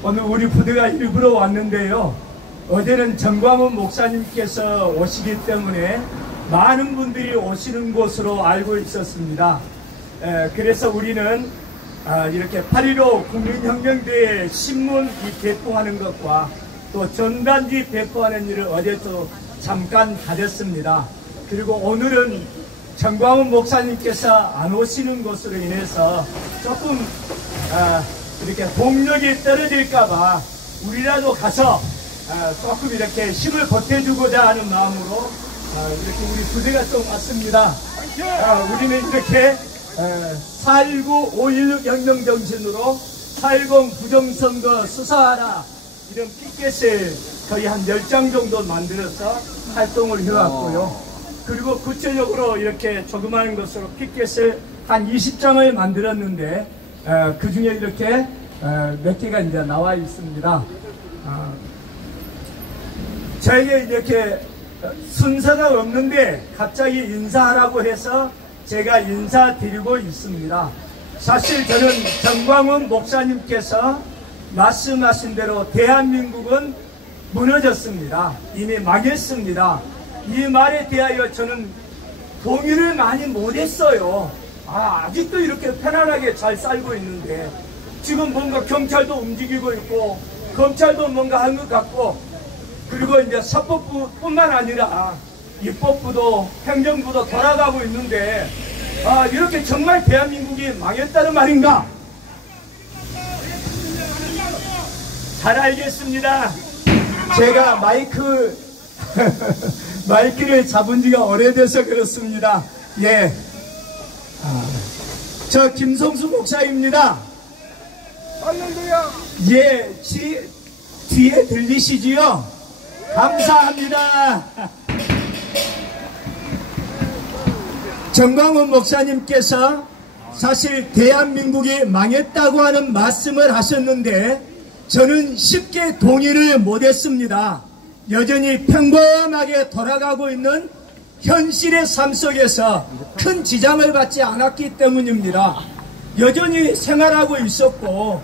오늘 우리 부대가 일부러 왔는데요. 어제는 정광훈 목사님께서 오시기 때문에 많은 분들이 오시는 곳으로 알고 있었습니다. 그래서 우리는 이렇게 8.15 국민혁명대회 신문 개통하는 것과 또 전단지 배포하는 일을 어제 또 잠깐 가졌습니다. 그리고 오늘은 정광훈 목사님께서 안 오시는 것으로 인해서 조금 이렇게 동력이 떨어질까봐 우리라도 가서 조금 이렇게 힘을 보태주고자 하는 마음으로 이렇게 우리 부대가 또 왔습니다. 우리는 이렇게 4.19, 5.16 혁명 정신으로 4.10 부정선거 수사하라 이런 피켓을 거의 한 10장 정도 만들어서 활동을 해왔고요. 그리고 구체적으로 이렇게 조그마한 것으로 피켓을 한 20장을 만들었는데 그 중에 이렇게 몇 개가 이제 나와 있습니다. 저에게 이렇게 순서가 없는데 갑자기 인사하라고 해서 제가 인사드리고 있습니다. 사실 저는 정광훈 목사님께서 말씀하신 대로 대한민국은 무너졌습니다. 이미 망했습니다. 이 말에 대하여 저는 동의를 많이 못했어요. 아직도 이렇게 편안하게 잘 살고 있는데 지금 뭔가 경찰도 움직이고 있고 검찰도 뭔가 한 것 같고 그리고 이제 사법부뿐만 아니라 입법부도 행정부도 돌아가고 있는데 이렇게 정말 대한민국이 망했다는 말인가? 잘 알겠습니다. 제가 마이크를 잡은 지가 오래돼서 그렇습니다. 예. 저 김성수 목사입니다. 예, 뒤에 들리시지요? 감사합니다. 정광훈 목사님께서 사실 대한민국이 망했다고 하는 말씀을 하셨는데 저는 쉽게 동의를 못했습니다. 여전히 평범하게 돌아가고 있는 현실의 삶 속에서 큰 지장을 받지 않았기 때문입니다. 여전히 생활하고 있었고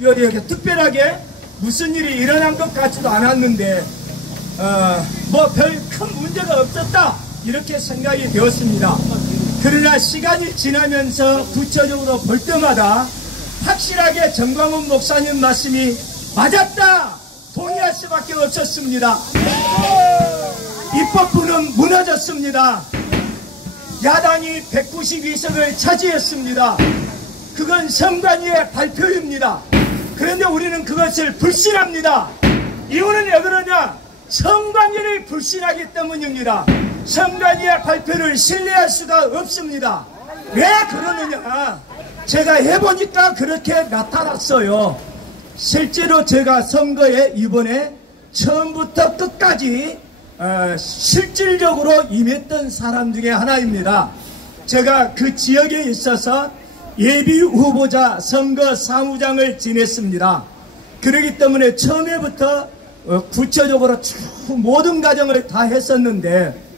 이렇게 특별하게 무슨 일이 일어난 것 같지도 않았는데 별 큰 문제가 없었다 이렇게 생각이 되었습니다. 그러나 시간이 지나면서 구체적으로 볼 때마다 확실하게 정광훈 목사님 말씀이 맞았다 동의할 수밖에 없었습니다. 입법부는 무너졌습니다. 야당이 192석을 차지했습니다. 그건 선관위의 발표입니다. 그런데 우리는 그것을 불신합니다. 이유는 왜 그러냐? 선관위를 불신하기 때문입니다. 선관위의 발표를 신뢰할 수가 없습니다. 왜 그러느냐? 제가 해보니까 그렇게 나타났어요. 실제로 제가 선거에 이번에 처음부터 끝까지 실질적으로 임했던 사람 중에 하나입니다. 제가 그 지역에 있어서 예비 후보자 선거 사무장을 지냈습니다. 그렇기 때문에 처음에부터 구체적으로 모든 과정을 다 했었는데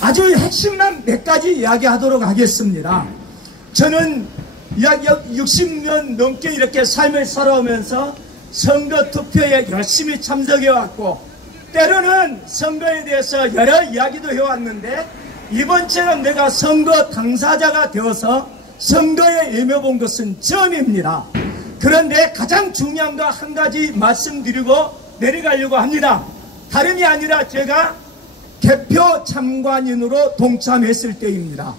아주 핵심만 몇 가지 이야기하도록 하겠습니다. 저는 약 60년 넘게 이렇게 삶을 살아오면서 선거 투표에 열심히 참석해왔고 때로는 선거에 대해서 여러 이야기도 해왔는데 이번처럼 내가 선거 당사자가 되어서 선거에 임해본 것은 처음입니다. 그런데 가장 중요한 거 한 가지 말씀드리고 내려가려고 합니다. 다름이 아니라 제가 개표 참관인으로 동참했을 때입니다.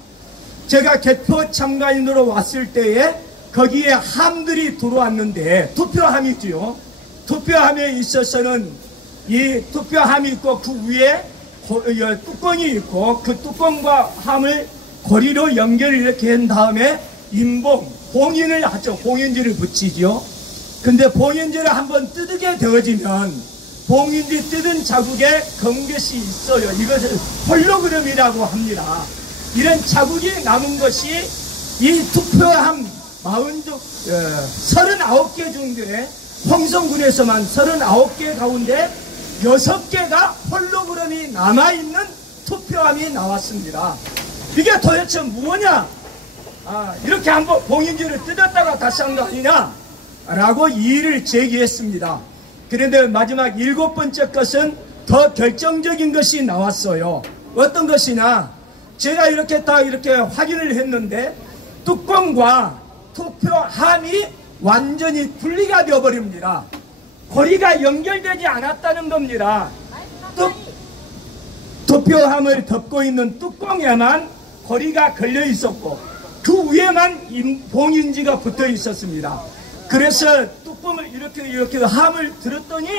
제가 개표 참관인으로 왔을 때에 거기에 함들이 들어왔는데 투표함이지요. 투표함에 있어서는 이 투표함이 있고 그 위에 뚜껑이 있고 그 뚜껑과 함을 고리로 연결을 이렇게 한 다음에 봉인을 하죠. 봉인지를 붙이죠. 근데 봉인지를 한번 뜯게 되어지면 봉인지 뜯은 자국에 검get이 있어요. 이것을 홀로그램이라고 합니다. 이런 자국이 남은 것이 이 투표함 39개 중에 홍성군에서만 39개 가운데 6개가 홀로그램이 남아있는 투표함이 나왔습니다. 이게 도대체 뭐냐? 이렇게 한번 봉인지를 뜯었다가 다시 한 거 아니냐? 라고 이의를 제기했습니다. 그런데 마지막 7번째 것은 더 결정적인 것이 나왔어요. 어떤 것이냐? 제가 이렇게 다 이렇게 확인을 했는데 뚜껑과 투표함이 완전히 분리가 되어버립니다. 고리가 연결되지 않았다는 겁니다. 투표함을 덮고 있는 뚜껑에만 고리가 걸려 있었고 그 위에만 봉인지가 붙어 있었습니다. 그래서 뚜껑을 이렇게 함을 들었더니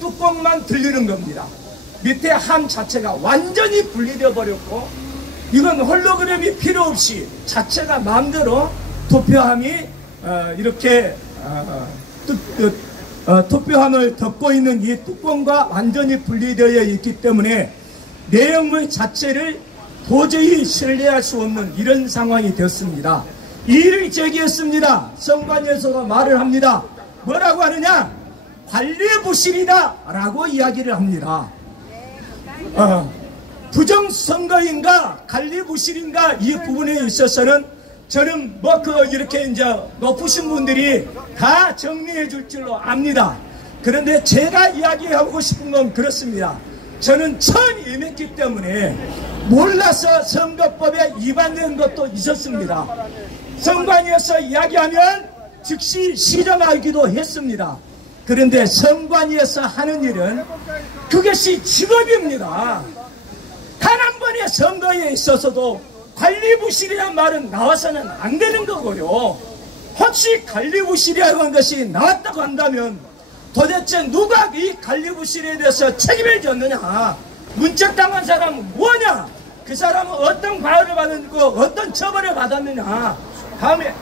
뚜껑만 들리는 겁니다. 밑에 함 자체가 완전히 분리되어 버렸고 이건 홀로그램이 필요 없이 자체가 마음대로 투표함이 이렇게 투표함을 덮고 있는 이 뚜껑과 완전히 분리되어 있기 때문에 내용물 자체를 도저히 신뢰할 수 없는 이런 상황이 되었습니다. 이의를 제기했습니다. 선관위에서도 말을 합니다. 뭐라고 하느냐? 관리부실이다 라고 이야기를 합니다. 부정선거인가 관리부실인가 이 부분에 있어서는 저는 이렇게 이제 높으신 분들이 다 정리해 줄 줄로 압니다. 그런데 제가 이야기하고 싶은 건 그렇습니다. 저는 처음 임했기 때문에 몰라서 선거법에 위반된 것도 있었습니다. 선관위에서 이야기하면 즉시 시정하기도 했습니다. 그런데 선관위에서 하는 일은 그것이 직업입니다. 단 한 번의 선거에 있어서도 관리부실이란 말은 나와서는 안 되는 거고요. 혹시 관리부실이라고 한 것이 나왔다고 한다면 도대체 누가 이 관리부실에 대해서 책임을 졌느냐? 문책당한 사람은 뭐냐? 그 사람은 어떤 과외를 받았고 어떤 처벌을 받았느냐? 다음에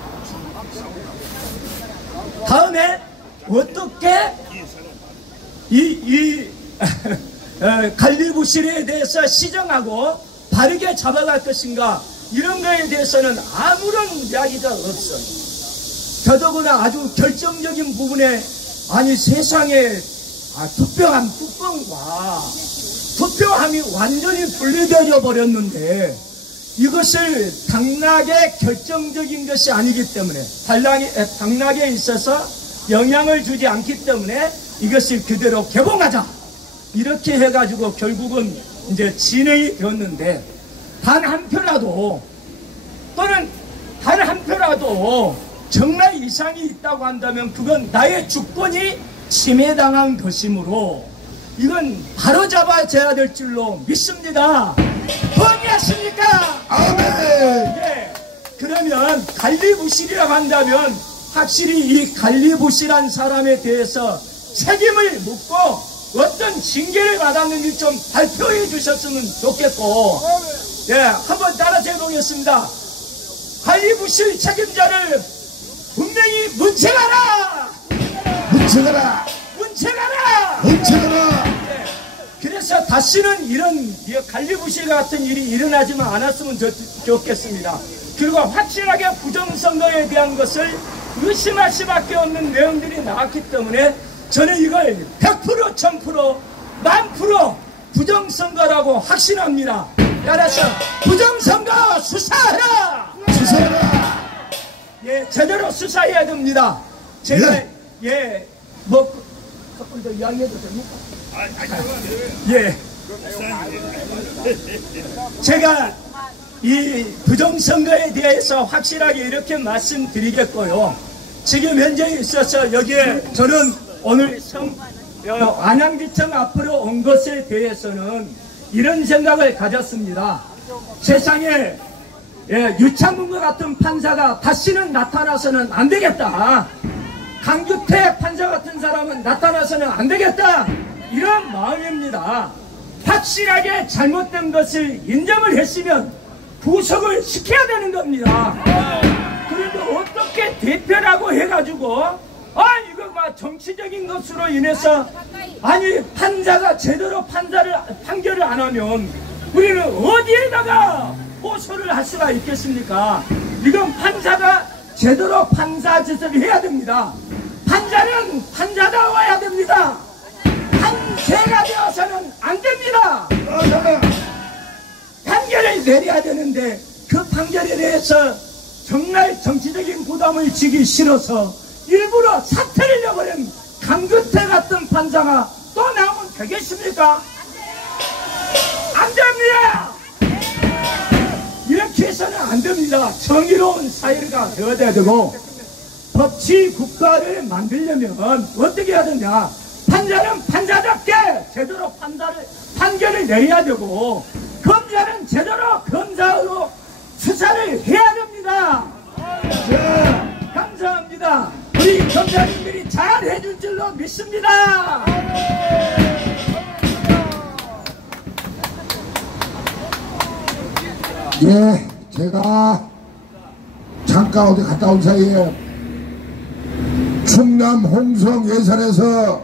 어떻게 관리부실에 대해서 시정하고 바르게 잡아갈 것인가? 이런 거에 대해서는 아무런 이야기가 없어요. 더더구나 아주 결정적인 부분에 세상에 투표함 뚜껑과 투표함이 완전히 분리되어 버렸는데 이것을 당락에 결정적인 것이 아니기 때문에 당락에 있어서 영향을 주지 않기 때문에 이것을 그대로 개봉하자 이렇게 해가지고 결국은 이제 진행이 되었는데 단 한 표라도 또는 단 한 표라도 정말 이상이 있다고 한다면 그건 나의 주권이 침해당한 것이므로 이건 바로잡아져야 될 줄로 믿습니다. 동의하십니까? 아멘. 예. 그러면 관리부실이라고 한다면 확실히 이 관리부실한 사람에 대해서 책임을 묻고 어떤 징계를 받았는지 좀 발표해 주셨으면 좋겠고, 예, 한번 따라서 해보겠습니다. 관리부실 책임자를 분명히 문책하라! 문책하라! 문책하라! 문책하라! 예, 그래서 다시는 이런 관리부실 같은 일이 일어나지만 않았으면 좋겠습니다. 그리고 확실하게 부정선거에 대한 것을 의심할 수밖에 없는 내용들이 나왔기 때문에 저는 이걸 100% 1000% 1000% 부정선거라고 확신합니다. 따라서 부정선거 수사하라! 수사하라! 예, 제대로 수사해야 됩니다. 제가 조금 더 이야기해도 됩니까? 예. 제가 이 부정선거에 대해서 확실하게 이렇게 말씀드리겠고요. 지금 현재 있어서 여기에 저는 오늘 안양지청 앞으로 온 것에 대해서는 이런 생각을 가졌습니다. 세상에 유창군과 같은 판사가 다시는 나타나서는 안 되겠다. 강규태 판사 같은 사람은 나타나서는 안 되겠다. 이런 마음입니다. 확실하게 잘못된 것을 인정을 했으면 구속을 시켜야 되는 겁니다. 그런데 어떻게 대표라고 해가지고 이거 막 정치적인 것으로 인해서 판사가 제대로 판결을 안 하면 우리는 어디에다가 호소를 할 수가 있겠습니까? 이건 판사가 제대로 판사 짓을 해야 됩니다. 판사는 판사다워야 됩니다. 판사가 되어서는 안 됩니다. 판결을 내려야 되는데 그 판결에 대해서 정말 정치적인 부담을 지기 싫어서 일부러 사퇴를 내버린 강규태 같은 판사가 또 나오면 되겠습니까? 안 됩니다. 이렇게 해서는 안 됩니다. 정의로운 사회가 되어야 되고 법치 국가를 만들려면 어떻게 해야 되냐? 판사는 판사답게 제대로 판결을 내려야 되고, 검사는 제대로 검사로 수사를 해야 됩니다. 네, 감사합니다. 우리 검사님들이 잘 해줄 줄로 믿습니다. 예, 제가 잠깐 어디 갔다 온 사이에 충남 홍성 예산에서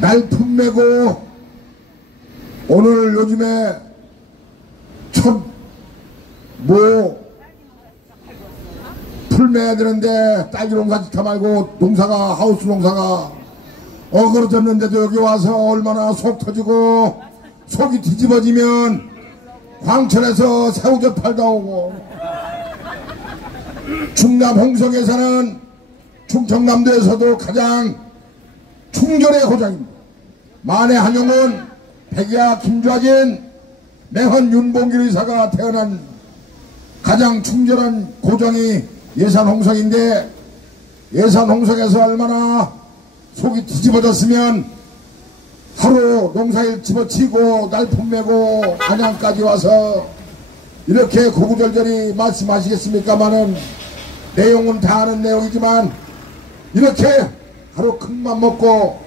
날품 메고 오늘 요즘에 풀 매야 되는데 딸기 농사 짓다 말고 농사가 하우스 농사가 어그러졌는데도 여기 와서 얼마나 속 터지고 속이 뒤집어지면 광천에서 새우젓 팔다 오고, 충남 홍성에서는 충청남도에서도 가장 충절의 고장입니다. 만해 한용운, 백야 김좌진, 매헌 윤봉길 의사가 태어난 가장 충절한 고장이 예산 홍성인데, 예산 홍성에서 얼마나 속이 뒤집어졌으면 하루 농사일 집어치고 날품 메고 안양까지 와서 이렇게 고구절절히 말씀하시겠습니까마는 내용은 다 아는 내용이지만 이렇게 하루 큰맘 먹고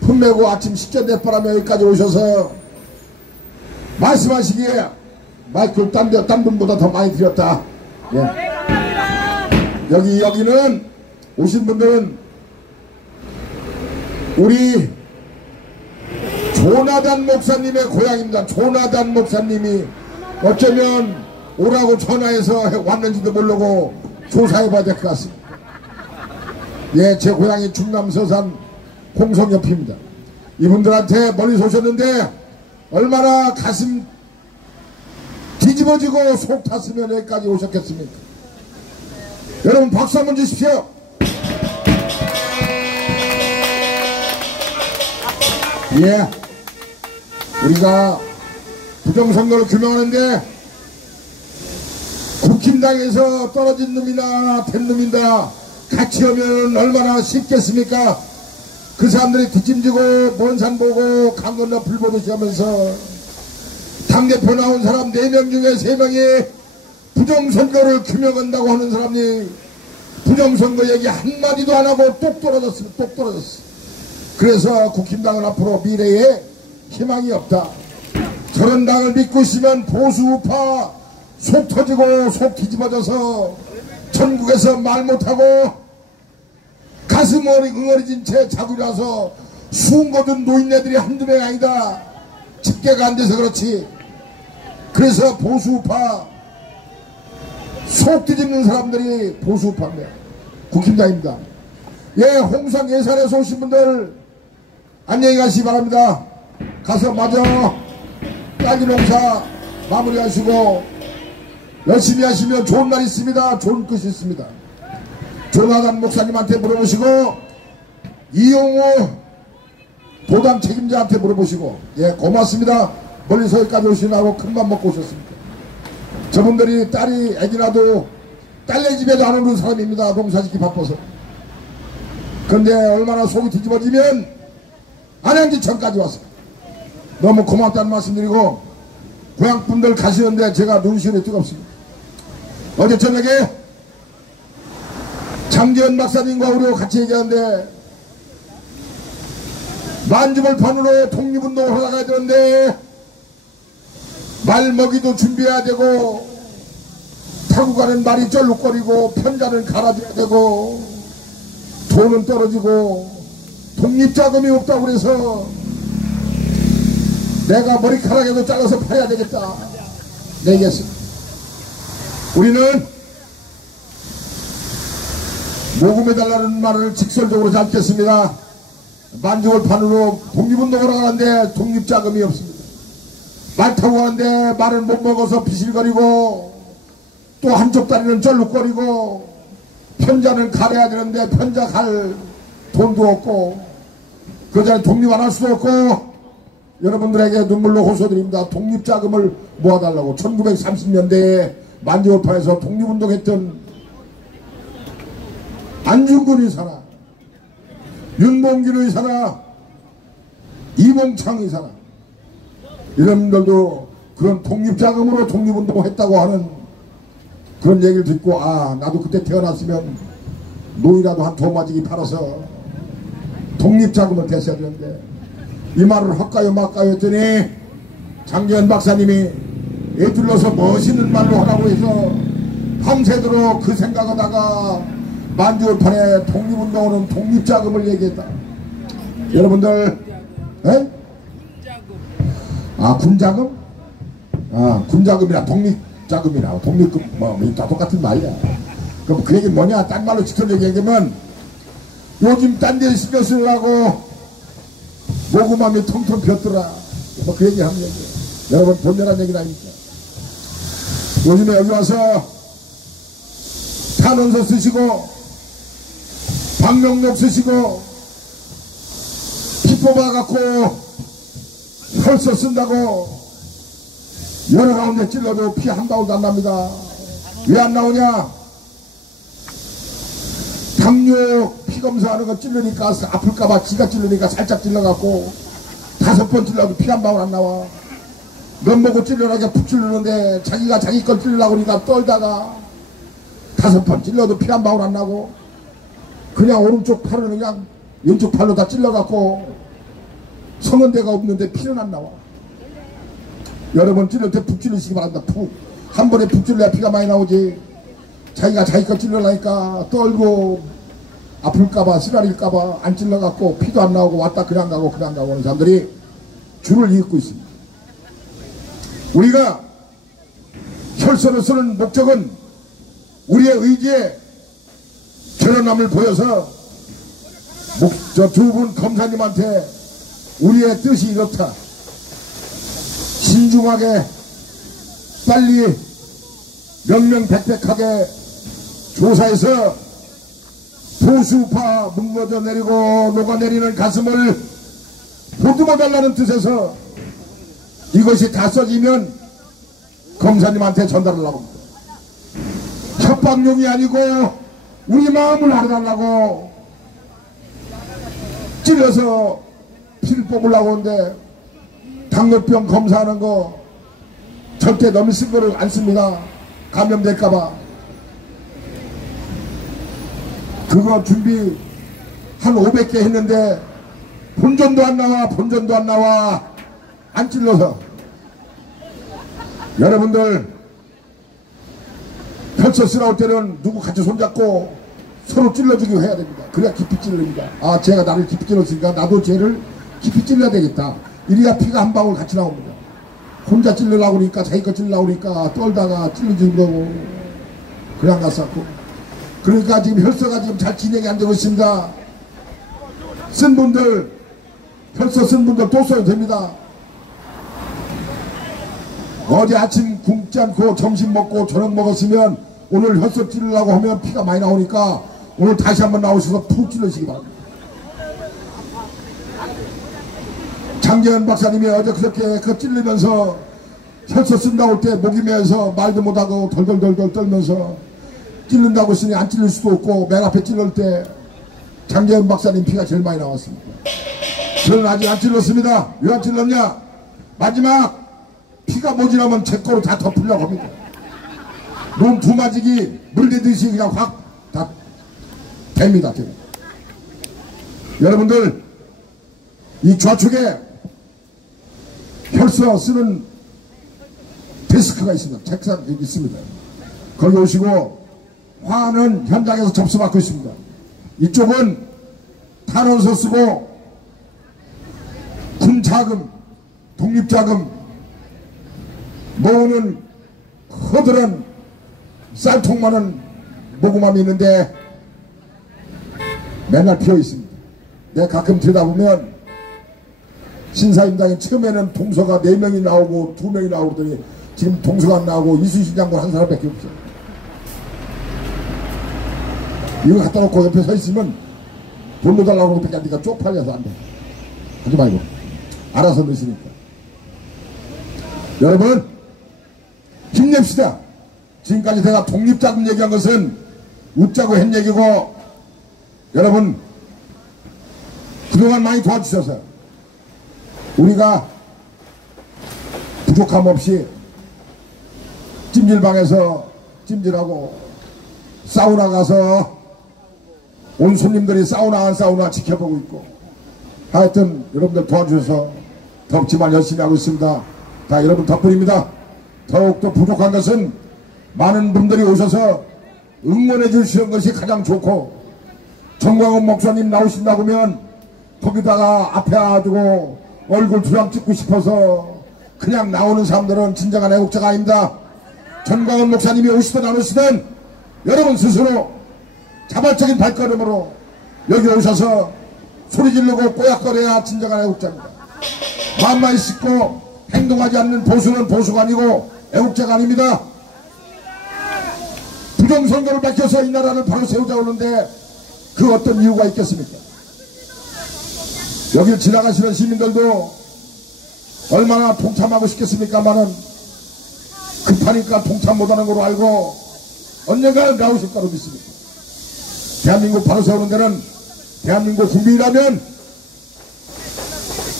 품 메고 아침 식전 대바람에 여기까지 오셔서 말씀하시기에 마이크를 딴 분보다 더 많이 드렸다. 예. 여기는 오신 분들은 우리 조나단 목사님의 고향입니다. 조나단 목사님이 어쩌면 오라고 전화해서 왔는지도 모르고 조사해봐야 될 것 같습니다. 예, 제 고향이 충남 서산 홍성 옆입니다. 이분들한테 멀리서 오셨는데 얼마나 가슴 뒤집어지고 속 탔으면 여기까지 오셨겠습니까? 여러분 박수 한번 주십시오. 예, 우리가 부정선거를 규명하는데 국힘당에서 떨어진 놈이나 된 놈이나 같이 오면 얼마나 쉽겠습니까? 그 사람들이 뒷짐지고 먼 산 보고 강 건너 불 보듯이 하면서 당대표 나온 사람 4명 중에 3명이 부정선거를 규명한다고 하는 사람이 부정선거 얘기 한마디도 안 하고 똑 떨어졌습니다. 똑 떨어졌어. 그래서 국힘당은 앞으로 미래에 희망이 없다. 저런 당을 믿고 있으면 보수 우파 속 터지고 속 뒤집어져서 전국에서 말 못하고 가슴 응어리진 채 자고 일어나서 수은거든 노인네들이 한두 명이 아니다. 집계가 안 돼서 그렇지. 그래서 보수 우파 속 뒤집는 사람들이 보수 우파입니다. 국힘당입니다. 예, 홍성 예산에서 오신 분들 안녕히 가시기 바랍니다. 가서 마저 딸기 농사 마무리하시고 열심히 하시면 좋은 날 있습니다. 좋은 끝이 있습니다. 조나단 목사님한테 물어보시고 이용호 도당 책임자한테 물어보시고, 예, 고맙습니다. 멀리서 여기까지 오시라고 큰맘 먹고 오셨습니다. 저분들이 딸이 애기라도 딸네 집에도 안 오는 사람입니다. 농사짓기 바빠서. 그런데 얼마나 속이 뒤집어지면 안양지청까지 왔어요. 너무 고맙다는 말씀드리고 고향분들 가시는데 제가 눈시울이 뜨겁습니다. 어제 저녁에 장지현 박사님과 우리 같이 얘기하는데 만주벌판으로 독립운동을 하다가 되는데 말 먹이도 준비해야 되고 타고 가는 말이 쩔룩거리고 편자는 갈아줘야 되고 돈은 떨어지고 독립자금이 없다고 그래서 내가 머리카락에도 잘라서 파야 되겠다 내겠습니다. 우리는 모금해달라는 말을 직설적으로 잡겠습니다. 만주벌판으로 독립운동을 하는데 독립자금이 없습니다. 말 타고 가는데 말을 못 먹어서 비실거리고 또 한쪽 다리는 쩔룩거리고 편자는 갈아야 되는데 편자 갈 돈도 없고 그 자리에 독립 안 할 수도 없고 여러분들에게 눈물로 호소드립니다. 독립자금을 모아달라고. 1930년대에 만주벌판에서 독립운동했던 안중근이 사나, 윤봉길의 사나, 이몽창의 사나, 이런 분들도 그런 독립자금으로 독립운동을 했다고 하는 그런 얘기를 듣고, 아, 나도 그때 태어났으면 노이라도 한 2마지기 팔아서 독립자금을 댔어야 되는데, 이 말을 할까요 말까요 했더니 장재현 박사님이 애둘러서 멋있는 말로 하라고 해서 밤새도록 그 생각하다가 만주울판에 독립운동하는 독립자금을 얘기했다. 여러분들, 에? 아, 군자금? 아, 군자금이나 독립자금이나 독립금 뭐 다 똑같은 말이야. 그럼 그 얘기는 뭐냐? 딴 말로 직접 얘기하면 요즘 딴 데 신경 쓰려고 모구맘이 통통 폈더라. 뭐 그 얘기 하면 얘기해. 여러분 본연한 얘기는 아닙니까? 요즘에 여기 와서 탄원서 쓰시고 방명록 쓰시고 피 뽑아갖고 혈서 쓴다고 여러 가운데 찔러도 피 한 방울도 안 납니다. 왜 안 나오냐? 당뇨 피 검사하는 거 찔르니까 아플까봐 지가 찔르니까 살짝 찔러갖고 5번 찔러도 피 한 방울 안 나와. 면보고 찔러라니까 푹 찔르는데 자기가 자기 걸 찔르려고 하니까 떨다가 5번 찔러도 피 한 방울 안 나고 그냥 오른쪽 팔은 그냥 왼쪽 팔로 다 찔러갖고 성은 데가 없는데 피는 안 나와. 여러분 찔릴 때 푹 찔르시기 바랍니다. 푹. 한 번에 푹 찔러야 피가 많이 나오지. 자기가 자기 거 찔러라니까 떨고 아플까봐 쓰라릴까봐 안 찔러갖고 피도 안 나오고 왔다 그냥 가고 그냥 가고 하는 사람들이 줄을 잇고 있습니다. 우리가 혈서를 쓰는 목적은 우리의 의지에 결연함을 보여서 저 두 분 검사님한테 우리의 뜻이 이렇다. 신중하게 빨리 명명백백하게 조사해서 보수파 뭉거져 내리고 녹아내리는 가슴을 보듬어달라는 뜻에서 이것이 다 써지면 검사님한테 전달하려고 합니다. 협박용이 아니고 우리 마음을 알아달라고 찔러서 피를 뽑으려고 하는데 당뇨병 검사하는 거 절대 너무 쓴 거를 안 씁니다. 감염될까봐. 그거 준비 한 500개 했는데 본전도 안 나와 안 찔러서. 여러분들 혈서 쓰라올 때는 누구 같이 손잡고 서로 찔러주기 해야 됩니다. 그래야 깊이 찔릅니다. 아, 쟤가 나를 깊이 찔렀으니까 나도 쟤를 깊이 찔러야 되겠다. 이래야 피가 한 방울 같이 나옵니다. 혼자 찔러려고 그러니까 자기 거 찔러려고 그러니까 떨다가 찔러주는 거고 그냥 갔었고. 그러니까 지금 혈서가 지금 잘 진행이 안 되고 있습니다. 쓴 분들 혈서 쓴 분들 또 써도 됩니다. 어제 아침 굶지 않고 점심 먹고 저녁 먹었으면 오늘 혈서 찔러려고 하면 피가 많이 나오니까 오늘 다시 한번 나오셔서 푹 찔러시기 바랍니다. 장재현 박사님이 어제 그렇게 그 찔르면서 혈서 쓴다고 할 때 목이 메어서 말도 못하고 덜덜덜덜 떨면서 찔른다고 했으니 안 찔릴 수도 없고 맨 앞에 찔릴 때 장재현 박사님 피가 제일 많이 나왔습니다. 저는 아직 안 찔렀습니다. 왜 안 찔렀냐? 마지막 피가 모자라면 제 거로 다 덮으려고 합니다. 몸 2마지기 물대듯이 그냥 확 다 됩니다. 여러분들 이 좌측에 혈서 쓰는 데스크가 있습니다. 책상 있습니다. 거기 오시고 화는 현장에서 접수받고 있습니다. 이쪽은 탄원서 쓰고 군자금, 독립자금 모으는 허들한 쌀통만한 모금함이 있는데 맨날 피어 있습니다. 내가 가끔 들여다보면 신사임당에 처음에는 동서가 4명이 나오고 2명이 나오고 그러더니 지금 동서가 안 나오고 이순신 장군 한 사람밖에 없어요. 이거 갖다 놓고 옆에 서 있으면 돈 넣어달라고 그러니까 네가 쪽팔려서 안 돼. 하지 말고 알아서 넣으시니까. 여러분 힘냅시다. 지금까지 내가 독립자금 얘기한 것은 웃자고 한 얘기고 여러분 그동안 많이 도와주셔서 우리가 부족함 없이 찜질방에서 찜질하고 사우나 가서 온 손님들이 사우나 안 사우나 지켜보고 있고 하여튼 여러분들 도와주셔서 덥지만 열심히 하고 있습니다. 다 여러분 덕분입니다. 더욱더 부족한 것은 많은 분들이 오셔서 응원해 주시는 것이 가장 좋고 정광훈 목사님 나오신다고 하면 거기다가 앞에 놔두고 얼굴 두장 찍고 싶어서 그냥 나오는 사람들은 진정한 애국자가 아닙니다. 정광훈 목사님이 오시든 안 오시든 여러분 스스로 자발적인 발걸음으로 여기 오셔서 소리 지르고 꼬약거려야 진정한 애국자입니다. 마음만 씻고 행동하지 않는 보수는 보수가 아니고 애국자가 아닙니다. 부정선거를 밝혀서 이 나라를 바로 세우자 오는데 그 어떤 이유가 있겠습니까? 여기 지나가시는 시민들도 얼마나 동참하고 싶겠습니까만은 급하니까 동참 못하는 걸로 알고 언젠가는 나오실 거로 믿습니다. 대한민국 바로 세우는 데는 대한민국 국민이라면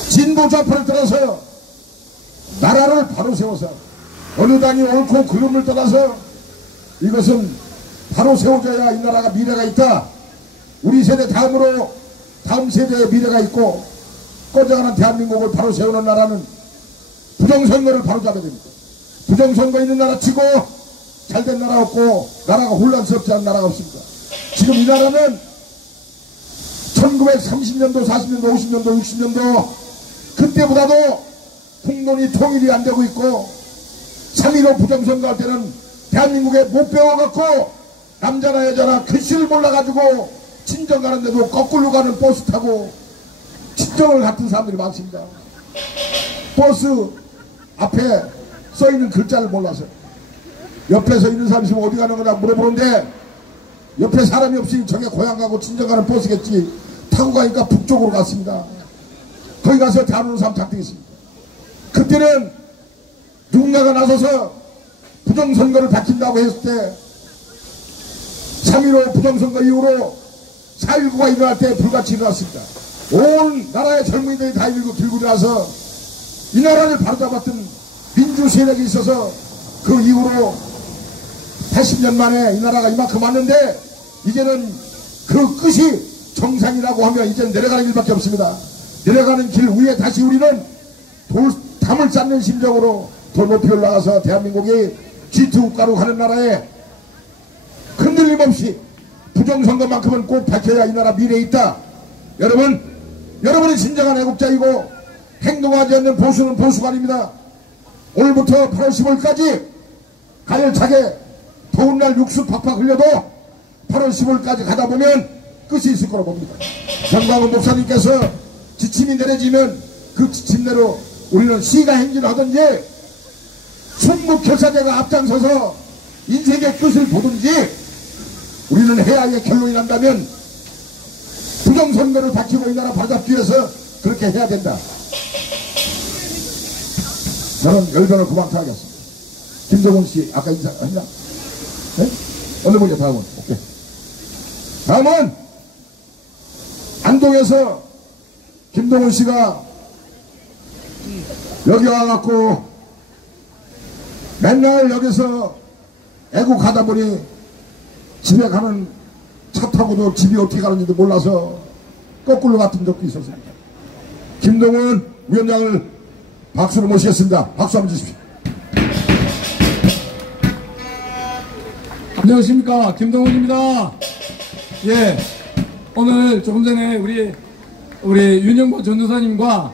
진보 좌파를 떠나서 나라를 바로 세워서 어느 당이 옳고 그름을 떠나서 이것은 바로 세워져야 이 나라가 미래가 있다. 우리 세대 다음으로 다음 세대의 미래가 있고 꺼져가는 대한민국을 바로 세우는 나라는 부정선거를 바로 잡아야 됩니다. 부정선거 있는 나라 치고 잘된 나라 없고 나라가 혼란스럽지 않은 나라가 없습니다. 지금 이 나라는 1930년도 40년도 50년도 60년도 그때보다도 국론이 통일이 안 되고 있고 3.15 부정선거 할 때는 대한민국에 못 배워갖고 남자나 여자나 글씨를 몰라가지고 친정 가는데도 거꾸로 가는 버스 타고 친정을 갔던 사람들이 많습니다. 버스 앞에 써있는 글자를 몰라서 옆에 서 있는 사람이 있으면 어디 가는 거냐 물어보는데 옆에 사람이 없으니 저게 고향 가고 친정 가는 버스겠지 타고 가니까 북쪽으로 갔습니다. 거기 가서 대하는 사람 작정했습니다. 그때는 누군가가 나서서 부정선거를 밝힌다고 했을 때 3.15 부정선거 이후로 4.19가 일어날 때 불같이 일어났습니다. 온 나라의 젊은이들이 다 들고 일어나서 이 나라를 바로잡았던 민주 세력이 있어서 그 이후로 80년 만에 이 나라가 이만큼 왔는데 이제는 그 끝이 정상이라고 하면 이제는 내려가는 길밖에 없습니다. 내려가는 길 위에 다시 우리는 담을 쌓는 심정으로 더 높이 올라가서 대한민국이 G2 국가로 가는 나라에 흔들림 없이 부정선거만큼은 꼭 밝혀야 이 나라 미래에 있다. 여러분은 진정한 애국자이고 행동하지 않는 보수는 보수가 아닙니다. 오늘부터 8월 15일까지 가열차게 더운 날 육수 팍팍 흘려도 8월 15일까지 가다 보면 끝이 있을 거로 봅니다. 정광훈 목사님께서 지침이 내려지면 그 지침대로 우리는 시가 행진을 하든지 순국결사제가 앞장서서 인생의 끝을 보든지 우리는 해야의 결론이 난다면 부정선거를 밝히고 이 나라 바로잡기 위해서 그렇게 해야 된다. 저는 열변을 그만하겠습니다. 김정훈씨 아까 인사했나? 네? 어느 분이야 다음은? 오케이. 다음은 안동에서 김동훈씨가 여기 와갖고 맨날 여기서 애국하다 보니 집에 가는 차 타고도 집이 어떻게 가는지도 몰라서 거꾸로 갔던 적도 있었습니다. 김동훈 위원장을 박수로 모시겠습니다. 박수 한번 주십시오. 안녕하십니까, 김동훈입니다. 예, 오늘 조금 전에 우리 윤영보 전도사님과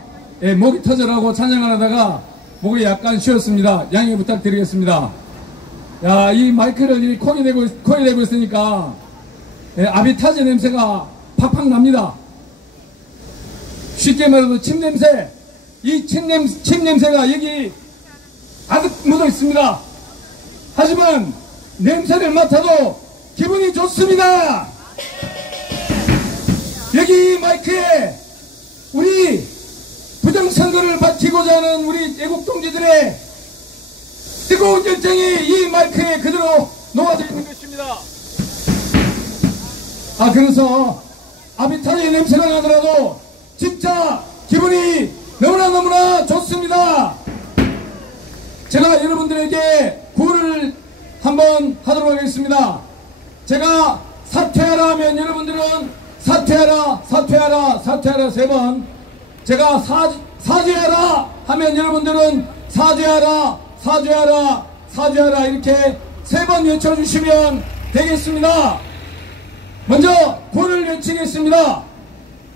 목이 터져라고 찬양을 하다가 목이 약간 쉬었습니다. 양해 부탁드리겠습니다. 야, 이 마이크를 코에 대고 있으니까 아비타제 냄새가 팍팍 납니다. 쉽게 말해도 침 냄새, 이 침 냄새가 여기 아득 묻어 있습니다. 하지만 냄새를 맡아도 기분이 좋습니다. 여기 마이크에 우리 부정선거를 밝히고자 하는 우리 애국동지들의 뜨거운 열정이 이 마이크에 그대로 놓아져 있는 것입니다. 그래서 아비타르의 냄새가 나더라도 진짜 기분이 너무나 좋습니다. 제가 여러분들에게 구호를 한번 하도록 하겠습니다. 제가 사퇴하라 하면 여러분들은 사퇴하라 3번, 제가 사죄하라 하면 여러분들은 사죄하라 이렇게 3번 외쳐주시면 되겠습니다. 먼저 구호를 외치겠습니다.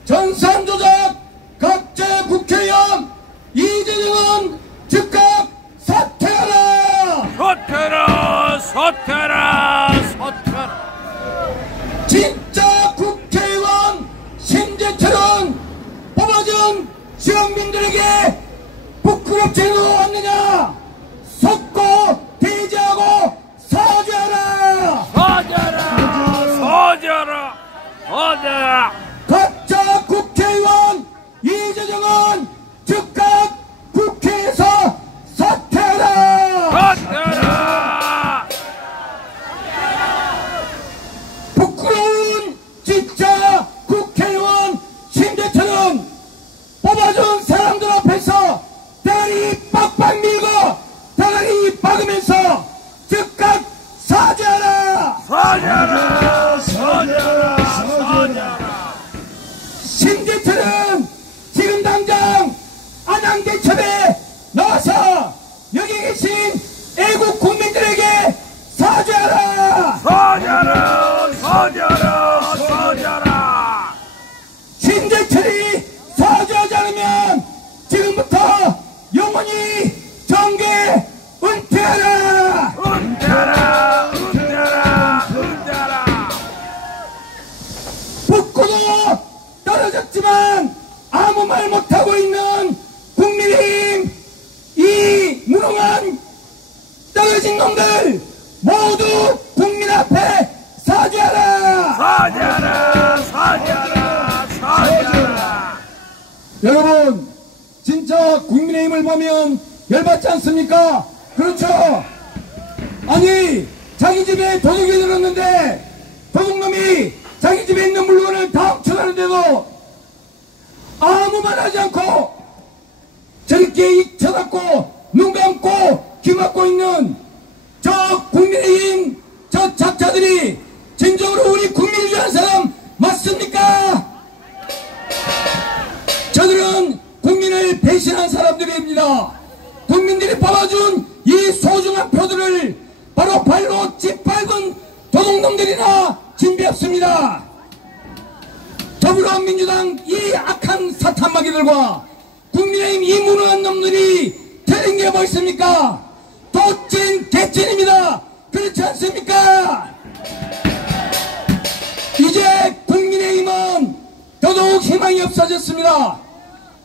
전산조작 각자 국회의원 이재정은 즉각 사퇴하라! 사퇴하라! 진짜 국회의원 심재철은 뽑아준 지역민들에게 부끄럽지도 않느냐? 속고 대지하고 사죄하라! 사죄하라! 각자 국회의원 이재정은 즉각 국회에서 사퇴하라! 부끄러운 진짜 국회의원 심재철은 뽑아준 사람들 앞에서 대가리 빡빡 밀고 대가리 박으면서 즉각 사죄하라! 심재철은 지금 당장 안양대첩에 나와서 여기 계신 애국 국민들에게 사죄하라! 심재철이 사죄하지 않으면 지금부터 영원히 정계 은퇴하라! 붓고도 떨어졌지만 아무 말 못하고 있는 국민의힘 이 무능한 떨어진 놈들 모두 국민 앞에 사죄하라! 여러분 진짜 국민의힘을 보면 열받지 않습니까? 그렇죠? 아니 자기 집에 도둑이 들었는데 도둑놈이 자기 집에 있는 물건을 다 훔쳐가는데도 아무 말 하지 않고 저렇게 입 쳐닫고 눈 감고 귀 막고 있는 저 국민의힘 저 작자들이 진정으로 우리 국민을 위한 사람 맞습니까? 저들은 국민을 배신한 사람들입니다. 국민들이 뽑아준 이 소중한 표들을 바로 발로 짓밟은 도둑놈들이나 진비없습니다. 더불어민주당 이 악한 사탄마귀들과 국민의힘 이 무능한 놈들이 틀린 게 뭐 있습니까? 도찐 개찐입니다. 그렇지 않습니까? 이제 국민의힘은 더더욱 희망이 없어졌습니다.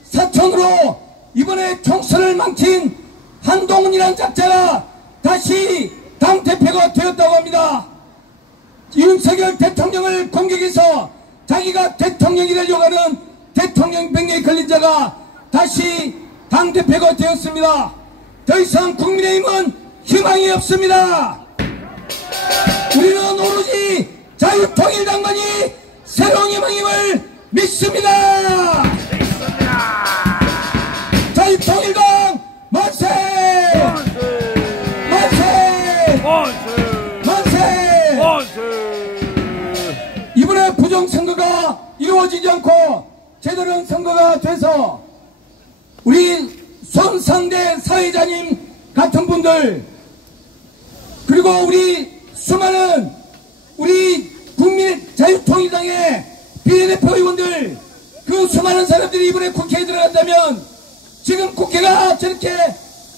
사촌으로 이번에 총선을 망친 한동훈이라는 작자가 다시 당대표가 되었다고 합니다. 윤석열 대통령을 공격해서 자기가 대통령이 되려고 하는 대통령 병력에 걸린 자가 다시 당대표가 되었습니다. 더 이상 국민의힘은 희망이 없습니다. 우리는 오로지 자유통일당만이 새로운 희망임을 믿습니다. 자유통일당 만세! 이번에 부정선거가 이루어지지 않고 제대로 선거가 돼서 우리 손상대 사회자님 같은 분들 그리고 우리 수많은 우리 국민 자유통일당의 비례대표 의원들 그 수많은 사람들이 이번에 국회에 들어간다면 지금 국회가 저렇게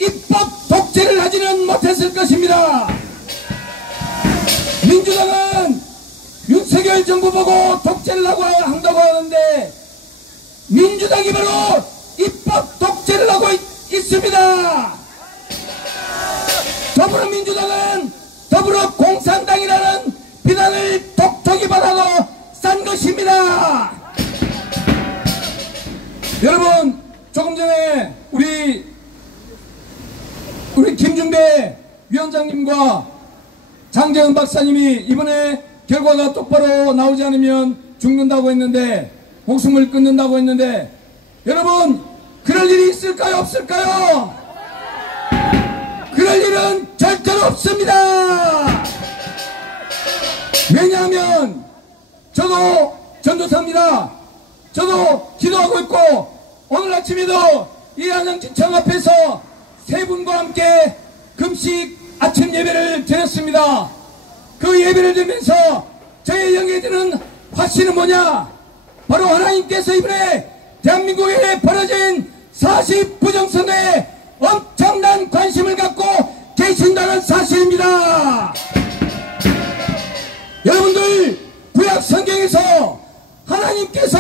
입법 독재를 하지는 못했을 것입니다. 민주당은 윤석열 정부 보고 독재를 한다고 하는데 민주당이 바로 입법 독재를 하고 있습니다. 더불어민주당은 더불어공산당이라는 비난을 독촉이 받아도 싼 것입니다. 여러분 조금 전에 우리 김중배 위원장님과 장재은 박사님이 이번에 결과가 똑바로 나오지 않으면 죽는다고 했는데, 목숨을 끊는다고 했는데, 여러분, 그럴 일이 있을까요? 없을까요? 그럴 일은 절대로 없습니다. 왜냐하면 저도 전도사입니다. 저도 기도하고 있고, 오늘 아침에도 이 안양지청 앞에서 세 분과 함께 금식 아침 예배를 드렸습니다. 그 예배를 드리면서 저의 영에 드는 화신은 뭐냐? 바로 하나님께서 이번에 대한민국에 벌어진 40 부정선거에 엄청난 관심을 갖고 계신다는 사실입니다. 여러분들, 구약 성경에서 하나님께서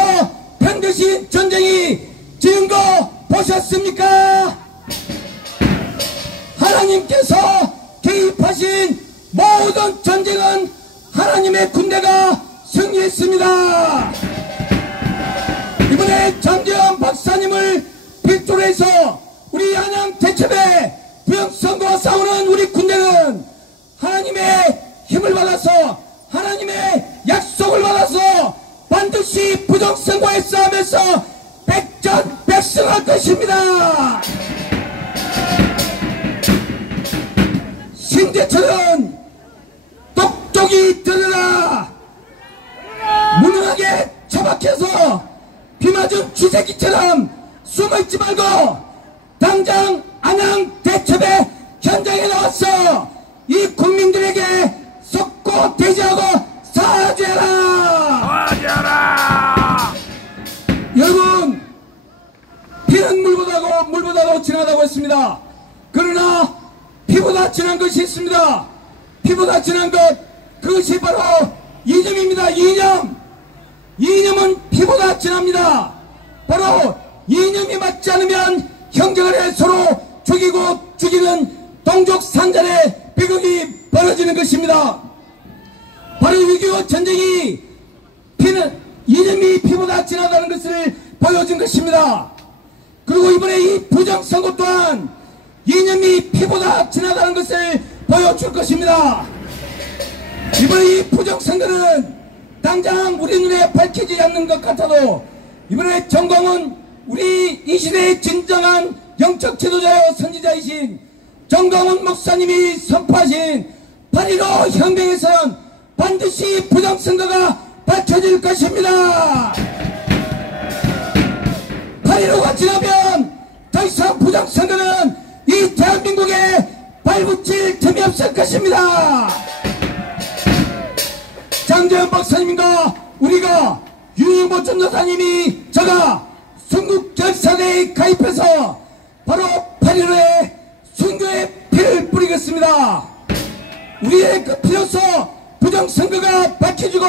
편드신 전쟁이 지은 거 보셨습니까? 하나님께서 개입하신 모든 전쟁은 하나님의 군대가 승리했습니다. 이번에 장재현 박사님을 필두로 해서 우리 안양 대첩에 부정선거와 싸우는 우리 군대는 하나님의 힘을 받아서, 하나님의 약속을 받아서 반드시 부정선거에 싸우면서 백전백승할 것입니다. 신대철은 똑똑히 들으라. 무능하게 처박혀서 비 맞은 쥐새끼처럼 숨어있지 말고 당장 안양 대첩의 현장에 나와서 이 국민들에게 속고 대지하고 사죄하라. 사죄하라. 여러분, 피는 물보다도 진하다고 했습니다. 그러나 피보다 진한 것이 있습니다. 피보다 진한 것, 그것이 바로 이념입니다. 이념은 피보다 진합니다. 바로 이념이 맞지 않으면 형제간에 서로 죽이고 죽이는 동족 산전의 비극이 벌어지는 것입니다. 바로 6.25 전쟁이 이념이 피보다 진하다는 것을 보여준 것입니다. 그리고 이번에 이 부정선거 또한 이념이 피보다 진하다는 것을 보여줄 것입니다. 이번에 이 부정선거는 당장 우리 눈에 밝히지 않는 것 같아도 이번에 정광훈, 우리 이 시대의 진정한 영적 지도자여 선지자이신 정광훈 목사님이 선포하신 8.15 혁명에서는 반드시 부정선거가 밝혀질 것입니다. 8.15가 지나면 더 이상 부정선거는 이 대한민국에 발붙일 틈이 없을 것입니다. 장재현 박사님과 우리가 유영보 전도사님이 저가 순국결사대에 가입해서 바로 8.15에 순교의 피를 뿌리겠습니다. 우리의 그 피로서 부정선거가 밝혀지고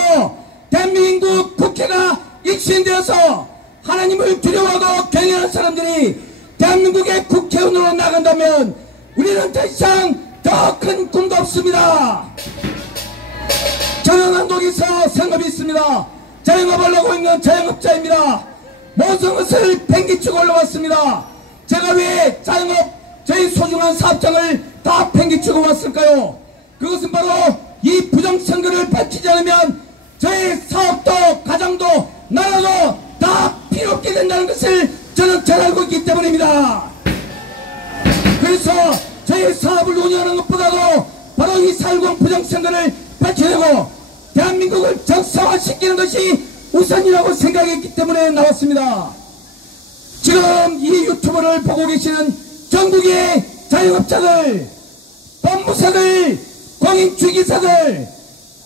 대한민국 국회가 익신되어서 하나님을 두려워하고 경외하는 사람들이 대한민국의 국회의원으로 나간다면 우리는 더 이상 더 큰 꿈도 없습니다. 저는 한독에서 생업이 있습니다. 자영업을 하고 있는 자영업자입니다. 모든 것을 팽개치고 올라왔습니다. 제가 왜 자영업, 저희 소중한 사업장을 다 팽개치고 왔을까요? 그것은 바로 이 부정선거를 밝히지 않으면 저희 사업도 가정도 나라도 다 필요 없게 된다는 것을 저는 잘 알고 있기 때문입니다. 그래서 저희 사업을 운영하는 것보다도 바로 이 4.10 부정선거를 밝혀내고 대한민국을 정상화시키는 것이 우선이라고 생각했기 때문에 나왔습니다. 지금 이 유튜브를 보고 계시는 전국의 자영업자들, 법무사들, 공인중개사들,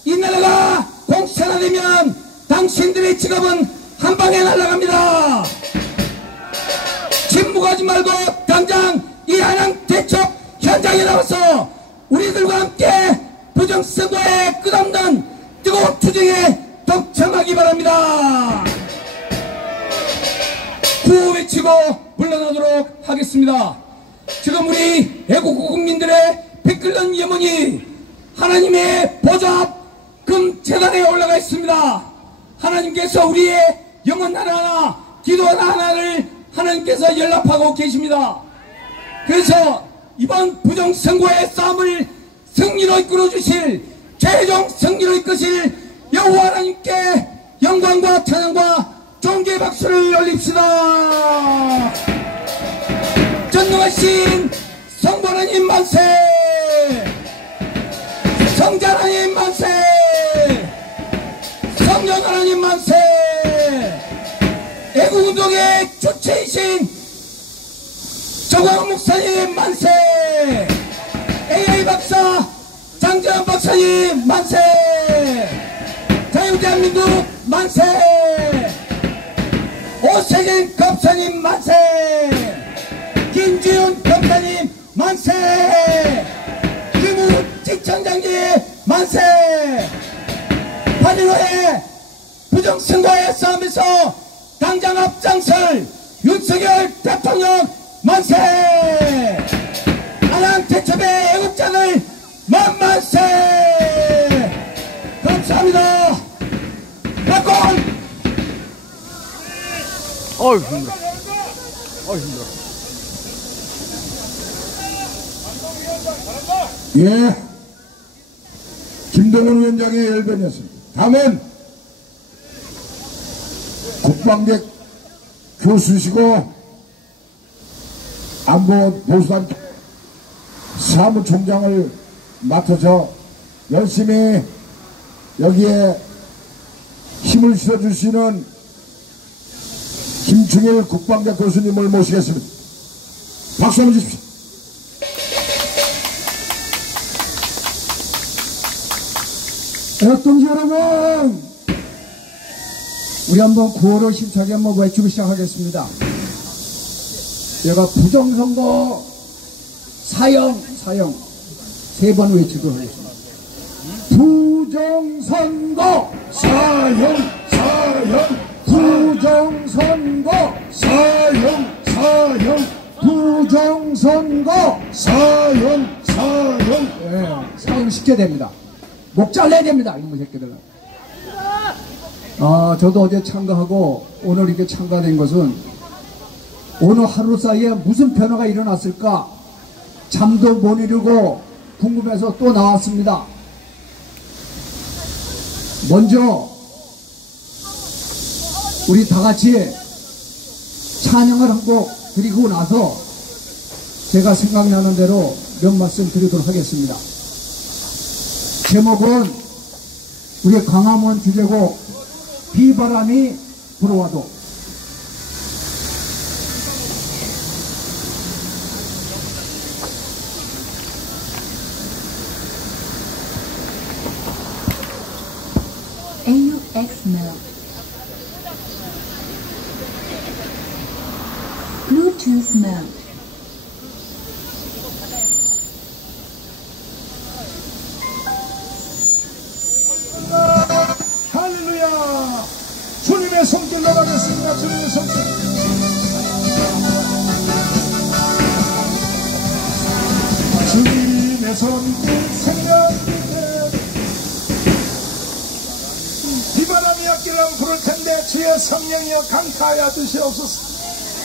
이 나라가 공산화되면 당신들의 직업은 한 방에 날아갑니다. 침묵하지 말고 당장 이 안양 대첩 현장에 나와서 우리들과 함께 부정선거에 끝없는 뜨거운 투쟁에 동참하기 바랍니다. 구호 외치고 물러나도록 하겠습니다. 지금 우리 애국국 국민들의 피 끓는 염원이 하나님의 보좌 앞 금재단에 올라가 있습니다. 하나님께서 우리의 염원 하나하나, 기도 하나하나를 하나님께서 연락하고 계십니다. 그래서 이번 부정선거의 싸움을 승리로 이끌어 주실, 최종 승리로 이끄실 여호와 하나님께 영광과 감사 찬양과 존귀의 박수를 올립시다. 전능하신 성부 하나님 만세, 성자 하나님 만세, 성령 하나님 만세, 애국운동의 주체이신 정광훈 목사님 만세, AI 박사 장재현 박사님 만세, 자유대한민국 만세, 오세진 검사님 만세, 김지훈 검사님 만세, 김우직청장님 만세. 8.15의 부정선거에 싸우면서 당장 앞장설 윤석열 대통령 만세, 아랑태첩의 애국자들 만만세. 감사합니다. 박건. 힘들어. 힘들어. 예, 김동훈 위원장의 열변이었습니다. 다음은 국방계 교수시고 안보보수단 사무총장을 맡아서 열심히 여기에 힘을 실어주시는 김충일 국방계 교수님을 모시겠습니다. 박수 한번 주십시오. 동지 여러분, 우리 한번 구호를 힘차게 한번 외치고 시작하겠습니다. 제가 부정선거 사형 세 번 외치도록 하겠습니다. 부정선거 사형, 부정선거 사형, 부정선거 사형. 예, 사형 시켜야 됩니다. 목 잘라야 됩니다, 이놈의 새끼들. 저도 어제 참가하고 오늘 이렇게 참가된 것은 오늘 하루 사이에 무슨 변화가 일어났을까 잠도 못 이루고 궁금해서 또 나왔습니다. 먼저 우리 다 같이 찬양을 한 곡 드리고 나서 제가 생각나는 대로 몇 말씀 드리도록 하겠습니다. 제목은 우리 광화문 주제곡 비바람이 불어와도. AUX mode. Bluetooth mode. 할렐루야. 주님의 손길로 가겠습니다. 주님의 손길. 주님의 손길 생명빛에 비바람이 앞길을 부를 텐데 주의 성령이여 강타하여 주시옵소서.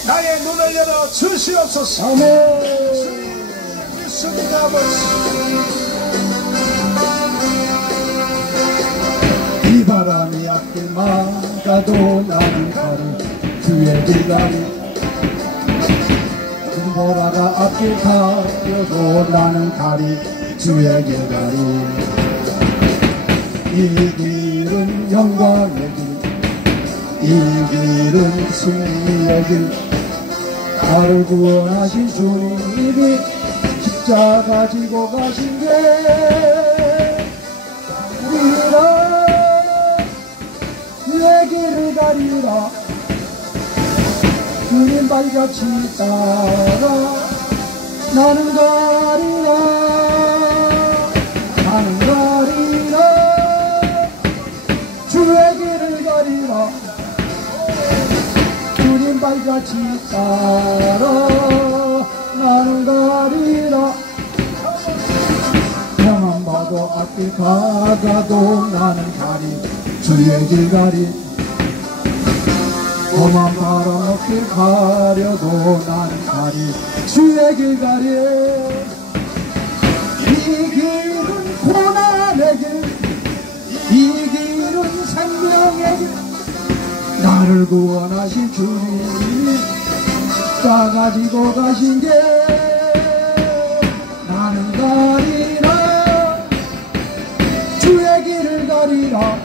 나의 눈을 열어 주시옵소서. 아멘. 믿습니다. 아버지. 비바람이 앞길 막아도 나는 가리 주의 길가리, 눈보라가 앞길 가려도 나는 가리 주의 길가리. 이 길은 영광의 길, 이 길은 승리의 길, 나를 구원하신 주님이 십자가 지고 가신 게 우리라. 주의 길을 가리라. 주님 발같이 따라 나는 가리라. 나는 가리라. 주의 길을 가리라. 주님 발같이 따라 나는 가리라. 벼만 봐도 앞길 가가도 나는 가리 주의 길 가리. 험한 바람 앞길 가려도 나는 가리 주의 길 가리. 이 길은 고난의 길, 이 길은 생명의 길, 나를 구원하신 주님이 싸가지고 가신 게 나는 가리라 주의 길을 가리라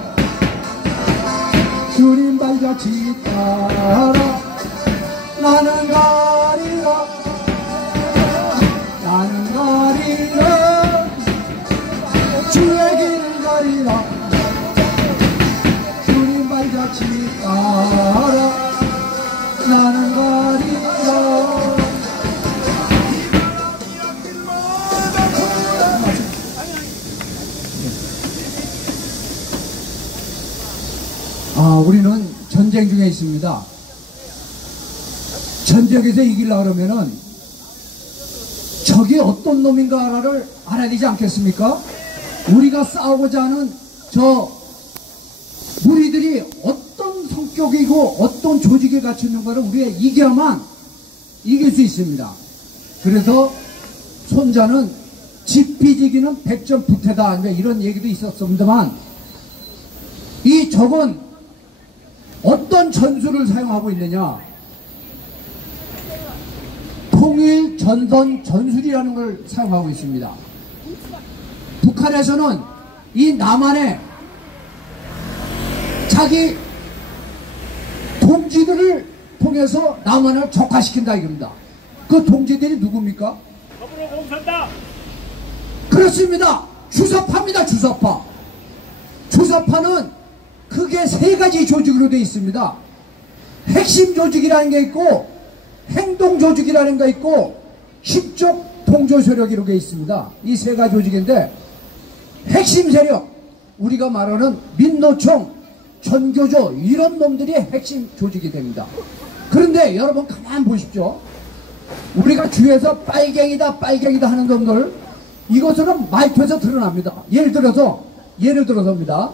주님 발자취 따라 나는 가리라 나는 가리라 주의 길을 가리라 주님 발자취 따라 나는 가리라. 우리는 전쟁 중에 있습니다. 전쟁에서 이기려고 그러면은 적이 어떤 놈인가를 알아야 되지 않겠습니까? 우리가 싸우고자 하는 저 무리들이 어떤 성격이고 어떤 조직에 갖추는가를 우리가 이겨야만 이길 수 있습니다. 그래서 손자는 집비지기는 백전부태다 이런 얘기도 있었습니다만 이 적은 어떤 전술을 사용하고 있느냐, 통일 전선 전술이라는 걸 사용하고 있습니다. 북한에서는 이 남한에 자기 동지들을 통해서 남한을 적화시킨다 이겁니다. 그 동지들이 누굽니까? 더불어공산당. 그렇습니다. 주사파입니다. 주사파. 주사파는 크게 세 가지 조직으로 되어 있습니다. 핵심 조직이라는 게 있고 행동 조직이라는 게 있고 십족 동조 세력이라고 되어 있습니다. 이 세 가지 조직인데 핵심 세력, 우리가 말하는 민노총, 전교조 이런 놈들이 핵심 조직이 됩니다. 그런데 여러분 가만 보십시오. 우리가 주위에서 빨갱이다 빨갱이다 하는 놈들, 이것은 말투에서 드러납니다. 예를 들어서입니다.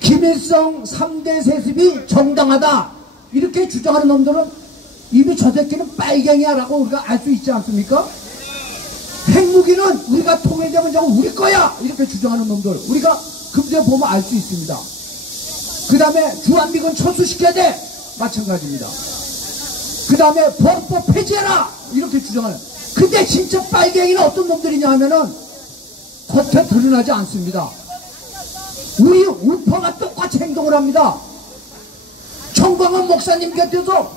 김일성 3대 세습이 정당하다 이렇게 주장하는 놈들은 이미 저 새끼는 빨갱이야 라고 우리가 알 수 있지 않습니까? 핵무기는 우리가 통일되면 저거 우리 거야 이렇게 주장하는 놈들 우리가 금세 보면 알 수 있습니다. 그 다음에 주한미군 철수시켜야 돼 마찬가지입니다. 그 다음에 범법 폐지해라 이렇게 주장하는. 근데 진짜 빨갱이는 어떤 놈들이냐 하면은 겉에 드러나지 않습니다. 우리 우파가 똑같이 행동을 합니다. 정광훈 목사님 곁에서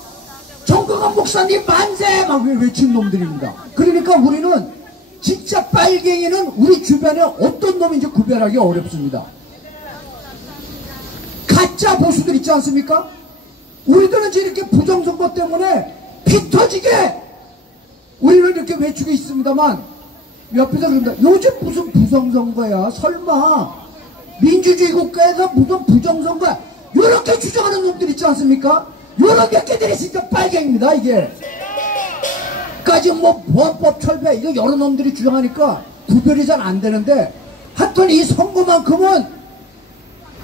정광훈 목사님 만세 막 외친 놈들입니다. 그러니까 우리는 진짜 빨갱이는 우리 주변에 어떤 놈인지 구별하기 어렵습니다. 가짜 보수들 있지 않습니까? 우리들은 이렇게 부정선거 때문에 피 터지게 우리는 이렇게 외치고 있습니다만 옆에서 그런다. 요즘 무슨 부정선거야 설마 민주주의 국가에서 무슨 부정선거야 이렇게 주장하는 놈들 있지 않습니까? 요런 객기들이 진짜 빨갱입니다. 이게 까지 뭐 보안법 철폐 이거 여러 놈들이 주장하니까 구별이 잘 안 되는데 하여튼 이 선거만큼은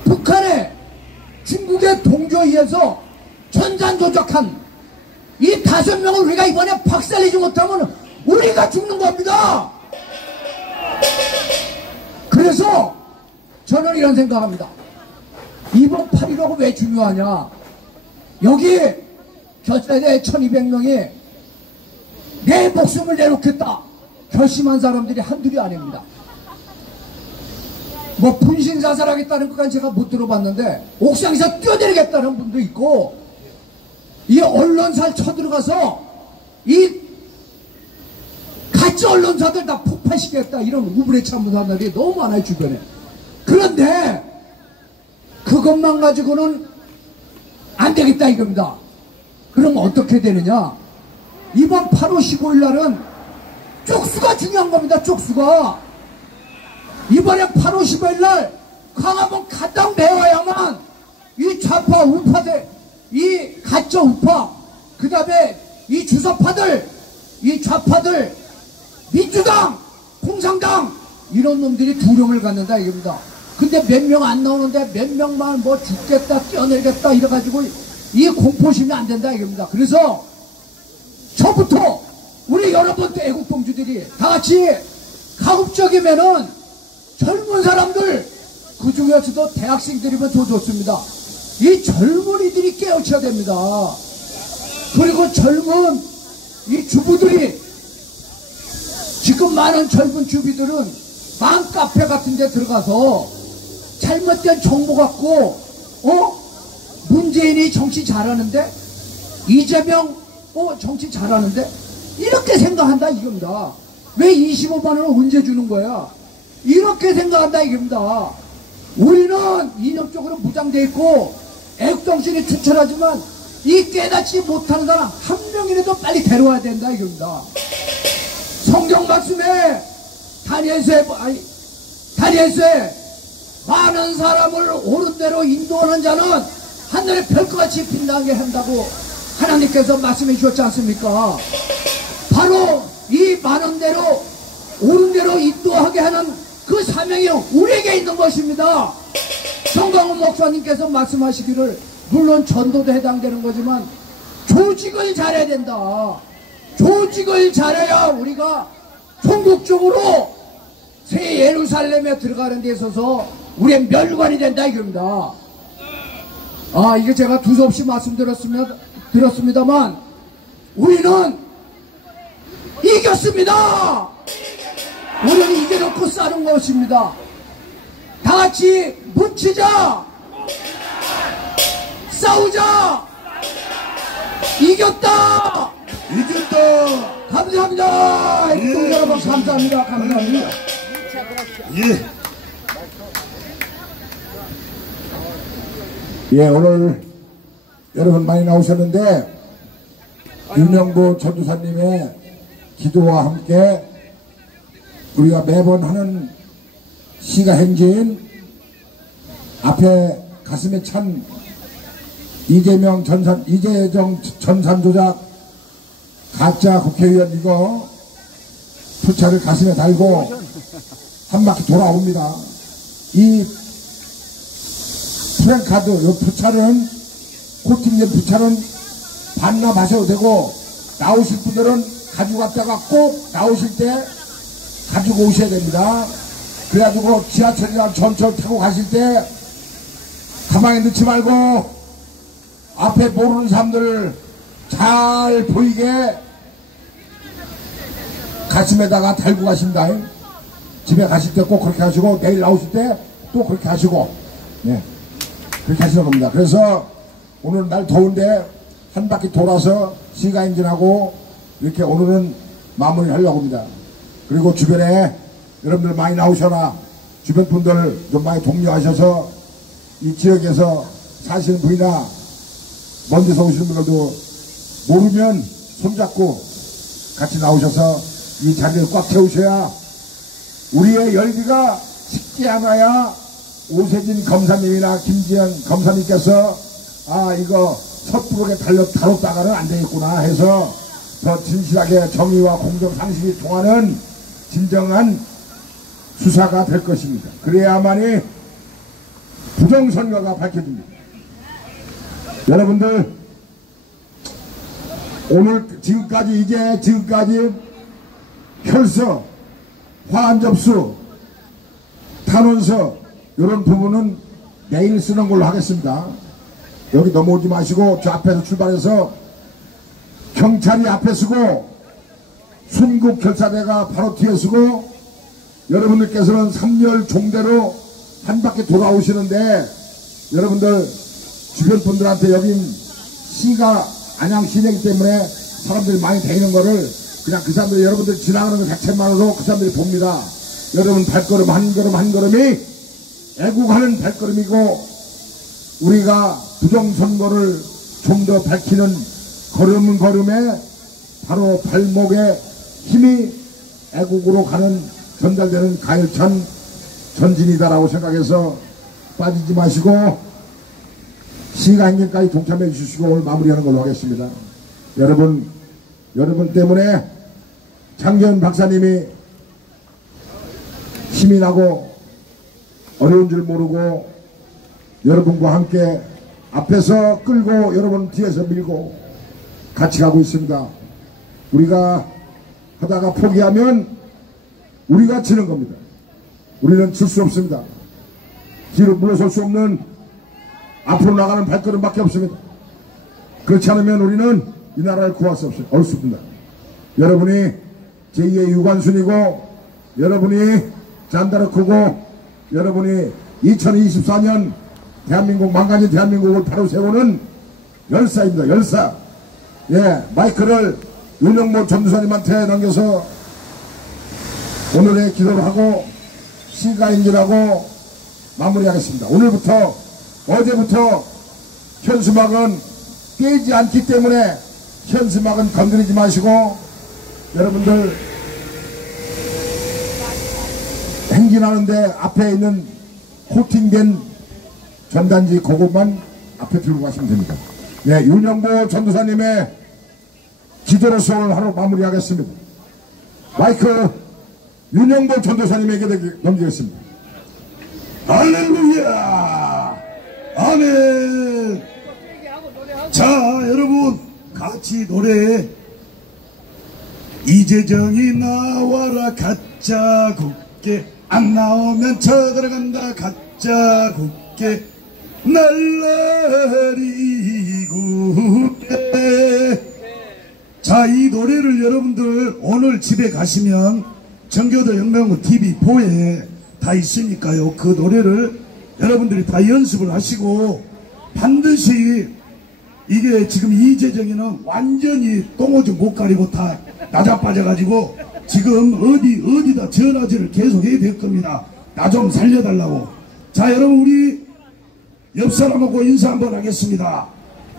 북한의 중국의 동조에 의해서 전산조작한 이 5명을 우리가 이번에 박살내지 못하면 우리가 죽는 겁니다. 그래서 저는 이런 생각합니다. 이번 8.15가 왜 중요하냐. 여기 결사대 1200명이 내 목숨을 내놓겠다 결심한 사람들이 한둘이 아닙니다. 뭐 분신사살하겠다는 것까지 제가 못 들어봤는데 옥상에서 뛰어내리겠다는 분도 있고 이 언론사를 쳐들어가서 이 가짜 언론사들 다 폭파시키겠다 이런 우물에 참는 사람들이 너무 많아요 주변에. 그런데 그것만 가지고는 안 되겠다 이겁니다. 그럼 어떻게 되느냐. 이번 8월 15일 날은 쪽수가 중요한 겁니다. 쪽수가 이번에 8월 15일 날 광화문 가장 메워야만 이 좌파 우파들 이 가짜 우파 그 다음에 이 주사파들 이 좌파들 민주당 공산당 이런 놈들이 두려움을 갖는다 이겁니다. 근데 몇 명 안 나오는데 몇 명만 뭐 죽겠다 뛰어내리겠다 이래가지고 이 공포심이 안 된다 이겁니다. 그래서 저부터 우리 여러분 애국봉주들이 다 같이 가급적이면은 젊은 사람들 그 중에서도 대학생들이면 더 좋습니다. 이 젊은이들이 깨우쳐야 됩니다. 그리고 젊은 이 주부들이, 지금 많은 젊은 주부들은 맘카페 같은 데 들어가서 잘못된 정보 갖고 문재인이 정치 잘하는데, 이재명 정치 잘하는데, 이렇게 생각한다 이겁니다. 왜 25만 원을 언제 주는 거야? 이렇게 생각한다 이겁니다. 우리는 이념적으로 무장돼 있고 애국정신이 투철하지만 이 깨닫지 못하는 사람 한 명이라도 빨리 데려와야 된다 이겁니다. 성경 말씀에 다니엘서에 많은 사람을 옳은 대로 인도하는 자는 하늘의 별것같이 빛나게 한다고 하나님께서 말씀해 주셨지 않습니까? 바로 이 많은 대로 옳은 대로 인도하게 하는 그 사명이 우리에게 있는 것입니다. 정광훈 목사님께서 말씀하시기를, 물론 전도도 해당되는 거지만 조직을 잘해야 된다. 조직을 잘해야 우리가 전국적으로 새 예루살렘에 들어가는 데 있어서 우리의 멸관이 된다 이겁니다. 이게 제가 두서없이 말씀드렸습니다만 우리는 이겼습니다. 우리는 이겨놓고 싸는 것입니다. 다 같이 뭉치자, 싸우자, 이겼다. 감사합니다. 예, 여러분 감사합니다. 감사합니다. 예, 오늘 여러분 많이 나오셨는데 윤영보 전도사님의 기도와 함께 우리가 매번 하는 시가 행진, 앞에 가슴에 찬 이재정 전산조작 가짜 국회의원 이거 표차를 가슴에 달고 한 바퀴 돌아옵니다. 이 프랭카드, 이 표차는, 코팅된 표차는 반납하셔도 되고, 나오실 분들은 가지고 갔다가 꼭 나오실 때 가지고 오셔야 됩니다. 그래가지고 지하철이나 전철 타고 가실 때 가방에 넣지 말고 앞에 모르는 사람들 잘 보이게 가슴에다가 달고 가십니다. 집에 가실 때 꼭 그렇게 하시고, 내일 나오실 때 또 그렇게 하시고, 네, 그렇게 하시는 겁니다. 그래서 오늘 날 더운데 한 바퀴 돌아서 시가행진하고 이렇게 오늘은 마무리 하려고 합니다. 그리고 주변에 여러분들 많이 나오셔라. 주변 분들 좀 많이 독려하셔서 이 지역에서 사시는 분이나 먼 데서 오시는 분들도 모르면 손잡고 같이 나오셔서 이 자리를 꽉 채우셔야 우리의 열기가 식지 않아야 오세진 검사님이나 김지현 검사님께서 이거 섣부르게 다뤘다가는 안 되겠구나 해서 더 진실하게 정의와 공정 상식이 통하는 진정한 수사가 될 것입니다. 그래야만이 부정선거가 밝혀집니다. 여러분들 오늘 지금까지 혈서, 화환접수, 탄원서 이런 부분은 내일 쓰는 걸로 하겠습니다. 여기 넘어오지 마시고 저 앞에서 출발해서 경찰이 앞에 서고 순국결사대가 바로 뒤에 서고 여러분들께서는 3열 종대로 한 바퀴 돌아오시는데 여러분들 주변 분들한테 여긴 시가 안양 시내이기 때문에 사람들이 많이 다니는 거를 그냥 그 사람들 여러분들 지나가는 것 자체만으로 그 사람들이 봅니다. 여러분 발걸음 한 걸음 한 걸음이 애국하는 발걸음이고 우리가 부정선거를 좀 더 밝히는 걸음에 바로 발목에 힘이 애국으로 가는 전달되는 가열찬 전진이다라고 생각해서 빠지지 마시고 시가 행진까지 동참해 주시고 오늘 마무리하는 걸로 하겠습니다. 여러분 때문에 장기현 박사님이 힘이 나고 어려운 줄 모르고 여러분과 함께 앞에서 끌고 여러분 뒤에서 밀고 같이 가고 있습니다. 우리가 하다가 포기하면 우리가 지는 겁니다. 우리는 질 수 없습니다. 뒤로 물러설 수 없는 앞으로 나가는 발걸음밖에 없습니다. 그렇지 않으면 우리는 이 나라를 구할 수 없습니다. 여러분이 제2의 유관순이고, 여러분이 잔다르크고, 여러분이 2024년 대한민국, 망가진 대한민국을 바로 세우는 열사입니다. 열사. 예, 마이크를 윤영모 전도사님한테 넘겨서 오늘의 기도를 하고 시가인지라고 마무리하겠습니다. 오늘부터, 어제부터 현수막은 깨지 않기 때문에 현수막은 건드리지 마시고, 여러분들 행진하는데 앞에 있는 코팅된 전단지 그것만 앞에 들고 가시면 됩니다. 네, 윤영보 전도사님의 기도로 수업을 하러 마무리하겠습니다. 마이크 윤영보 전도사님에게 넘기겠습니다. 할렐루야! 아멘! 자, 여러분, 같이 노래. 이재정이 나와라, 가짜 국회. 안 나오면 쳐들어간다, 가짜 국회. 날라리 국회. 자, 이 노래를 여러분들 오늘 집에 가시면 정교도 영명호 TV4에 다 있으니까요. 그 노래를 여러분들이 다 연습을 하시고, 반드시 이게 지금 이재정이는 완전히 똥오줌 못 가리고 다 나자빠져가지고 지금 어디다 전화질을 계속 해야 될 겁니다. 나 좀 살려달라고. 자, 여러분, 우리 옆 사람하고 인사 한번 하겠습니다.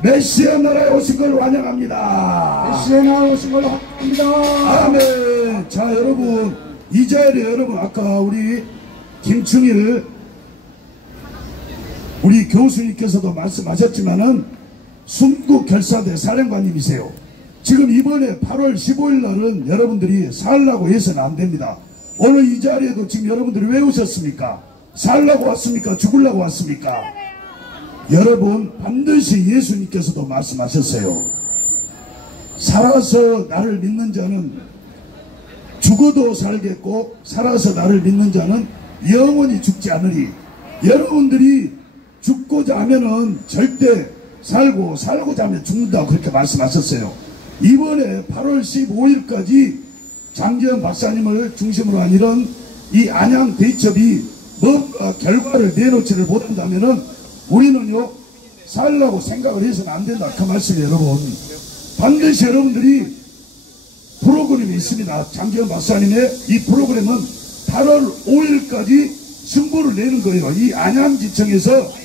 메시아 나라에 오신 걸 환영합니다. 메시아 나라에 오신 걸 환영합니다. 아멘. 자, 여러분, 이 자리에 여러분, 아까 우리 김충일 우리 교수님께서도 말씀하셨지만은 순국 결사대 사령관님이세요. 지금 이번에 8월 15일 날은 여러분들이 살라고 해서는 안 됩니다. 오늘 이 자리에도 지금 여러분들이 왜 오셨습니까? 살라고 왔습니까? 죽으려고 왔습니까? 여러분, 반드시 예수님께서도 말씀하셨어요. 살아서 나를 믿는 자는 죽어도 살겠고, 살아서 나를 믿는 자는 영원히 죽지 않으리. 여러분들이 죽고자 하면은 절대 살고자 하면 죽는다고 그렇게 말씀하셨어요. 이번에 8월 15일까지 장재현 박사님을 중심으로 한 이런 이 안양 대첩이 뭔가 결과를 내놓지를 못한다면은 우리는요, 살라고 생각을 해서는 안 된다. 그 말씀이에요, 여러분. 반드시 여러분들이 프로그램이 있습니다. 장재현 박사님의 이 프로그램은 8월 5일까지 승부를 내는 거예요. 이 안양지청에서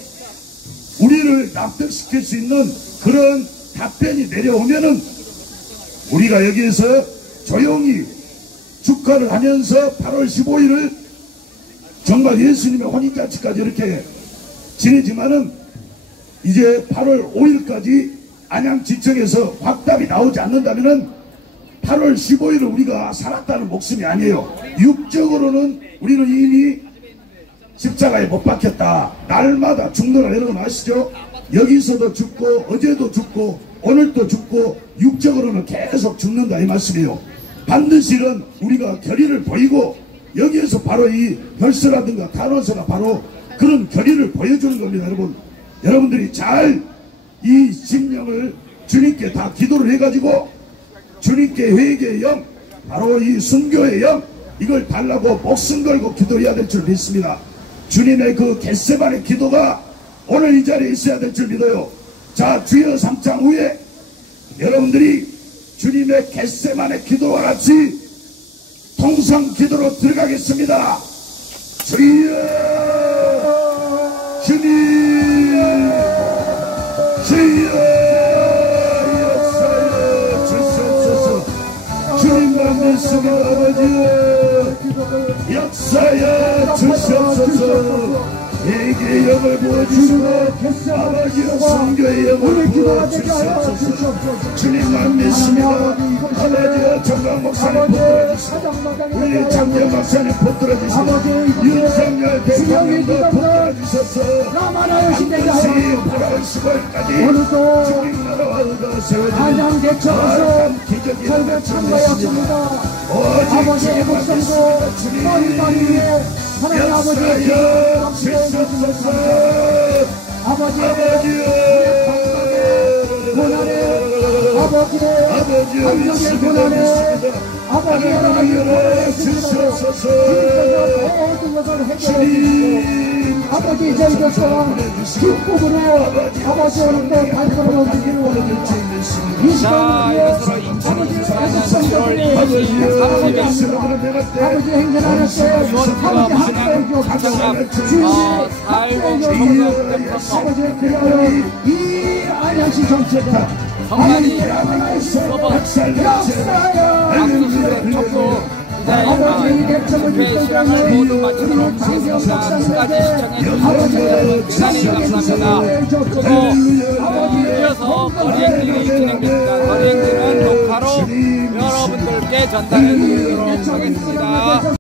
우리를 납득시킬 수 있는 그런 답변이 내려오면은 우리가 여기에서 조용히 축하를 하면서 8월 15일을 정말 예수님의 혼인잔치까지 이렇게 지내지만은 이제 8월 5일까지 안양지청에서 확답이 나오지 않는다면은 8월 15일을 우리가 살았다는 목숨이 아니에요. 육적으로는 우리는 이미 십자가에 못 박혔다. 날마다 죽노라. 여러분 아시죠? 여기서도 죽고 어제도 죽고 오늘도 죽고 육적으로는 계속 죽는다 이 말씀이에요. 반드시 이런 우리가 결의를 보이고 여기에서 바로 이 혈서라든가 탄원서가 바로 그런 결의를 보여주는 겁니다. 여러분, 여러분들이 잘 이 심령을 주님께 다 기도를 해가지고 주님께 회개의 영, 바로 이 순교의 영, 이걸 달라고 목숨 걸고 기도해야 될 줄 믿습니다. 주님의 그 겟세마네 기도가 오늘 이 자리에 있어야 될 줄 믿어요. 자, 주여 3장 후에 여러분들이 주님의 겟세마네 기도와 같이 통성 기도로 들어가겠습니다. 주여, 주여 역사여 주시옵소서. 주님만 믿습니다. 아버지여 역사여 주시옵소서. 회개의 영을 부어주시고 아버지여 성교의 영을 부어주시옵소서. 주님만 믿습니다. 아버지여 정강 목사님 붙들어주시고 우리 장재현 박사님 붙들어주시고 윤석열 대통령도 붙들어주셔서 반드시 8월 15일까지 주님 나라와 의가 세워지는 거룩한 기적이 일어날 줄 믿습니다. 오직 주님만 믿습니다. 주님 하나님 아버지 역사여 주시옵소서. 아버지의 고난에 아버지의 감정의 고난에 아버지의 고난에 주시옵소서. 모든 것을 해결해 주시고 아버지 저희들과 축복으로 아버지 오늘도 발걸음을 옮기기를 원합니다. 이 시간을 아버지의 애국성들의 아버지 행전하는 때 아버지 학교에 아버지의 그리하여 이 안양시 정치가 성만이 악수술의 촉구 아버지 집회 실황을 모두 마치도록 하겠습니다. 끝까지 시청해주신 여러분 대단히 감사합니다. 그리고 이어서 거리행진이 진행됩니다. 거리행진은 녹화로 여러분들께 전달해드리도록 하겠습니다.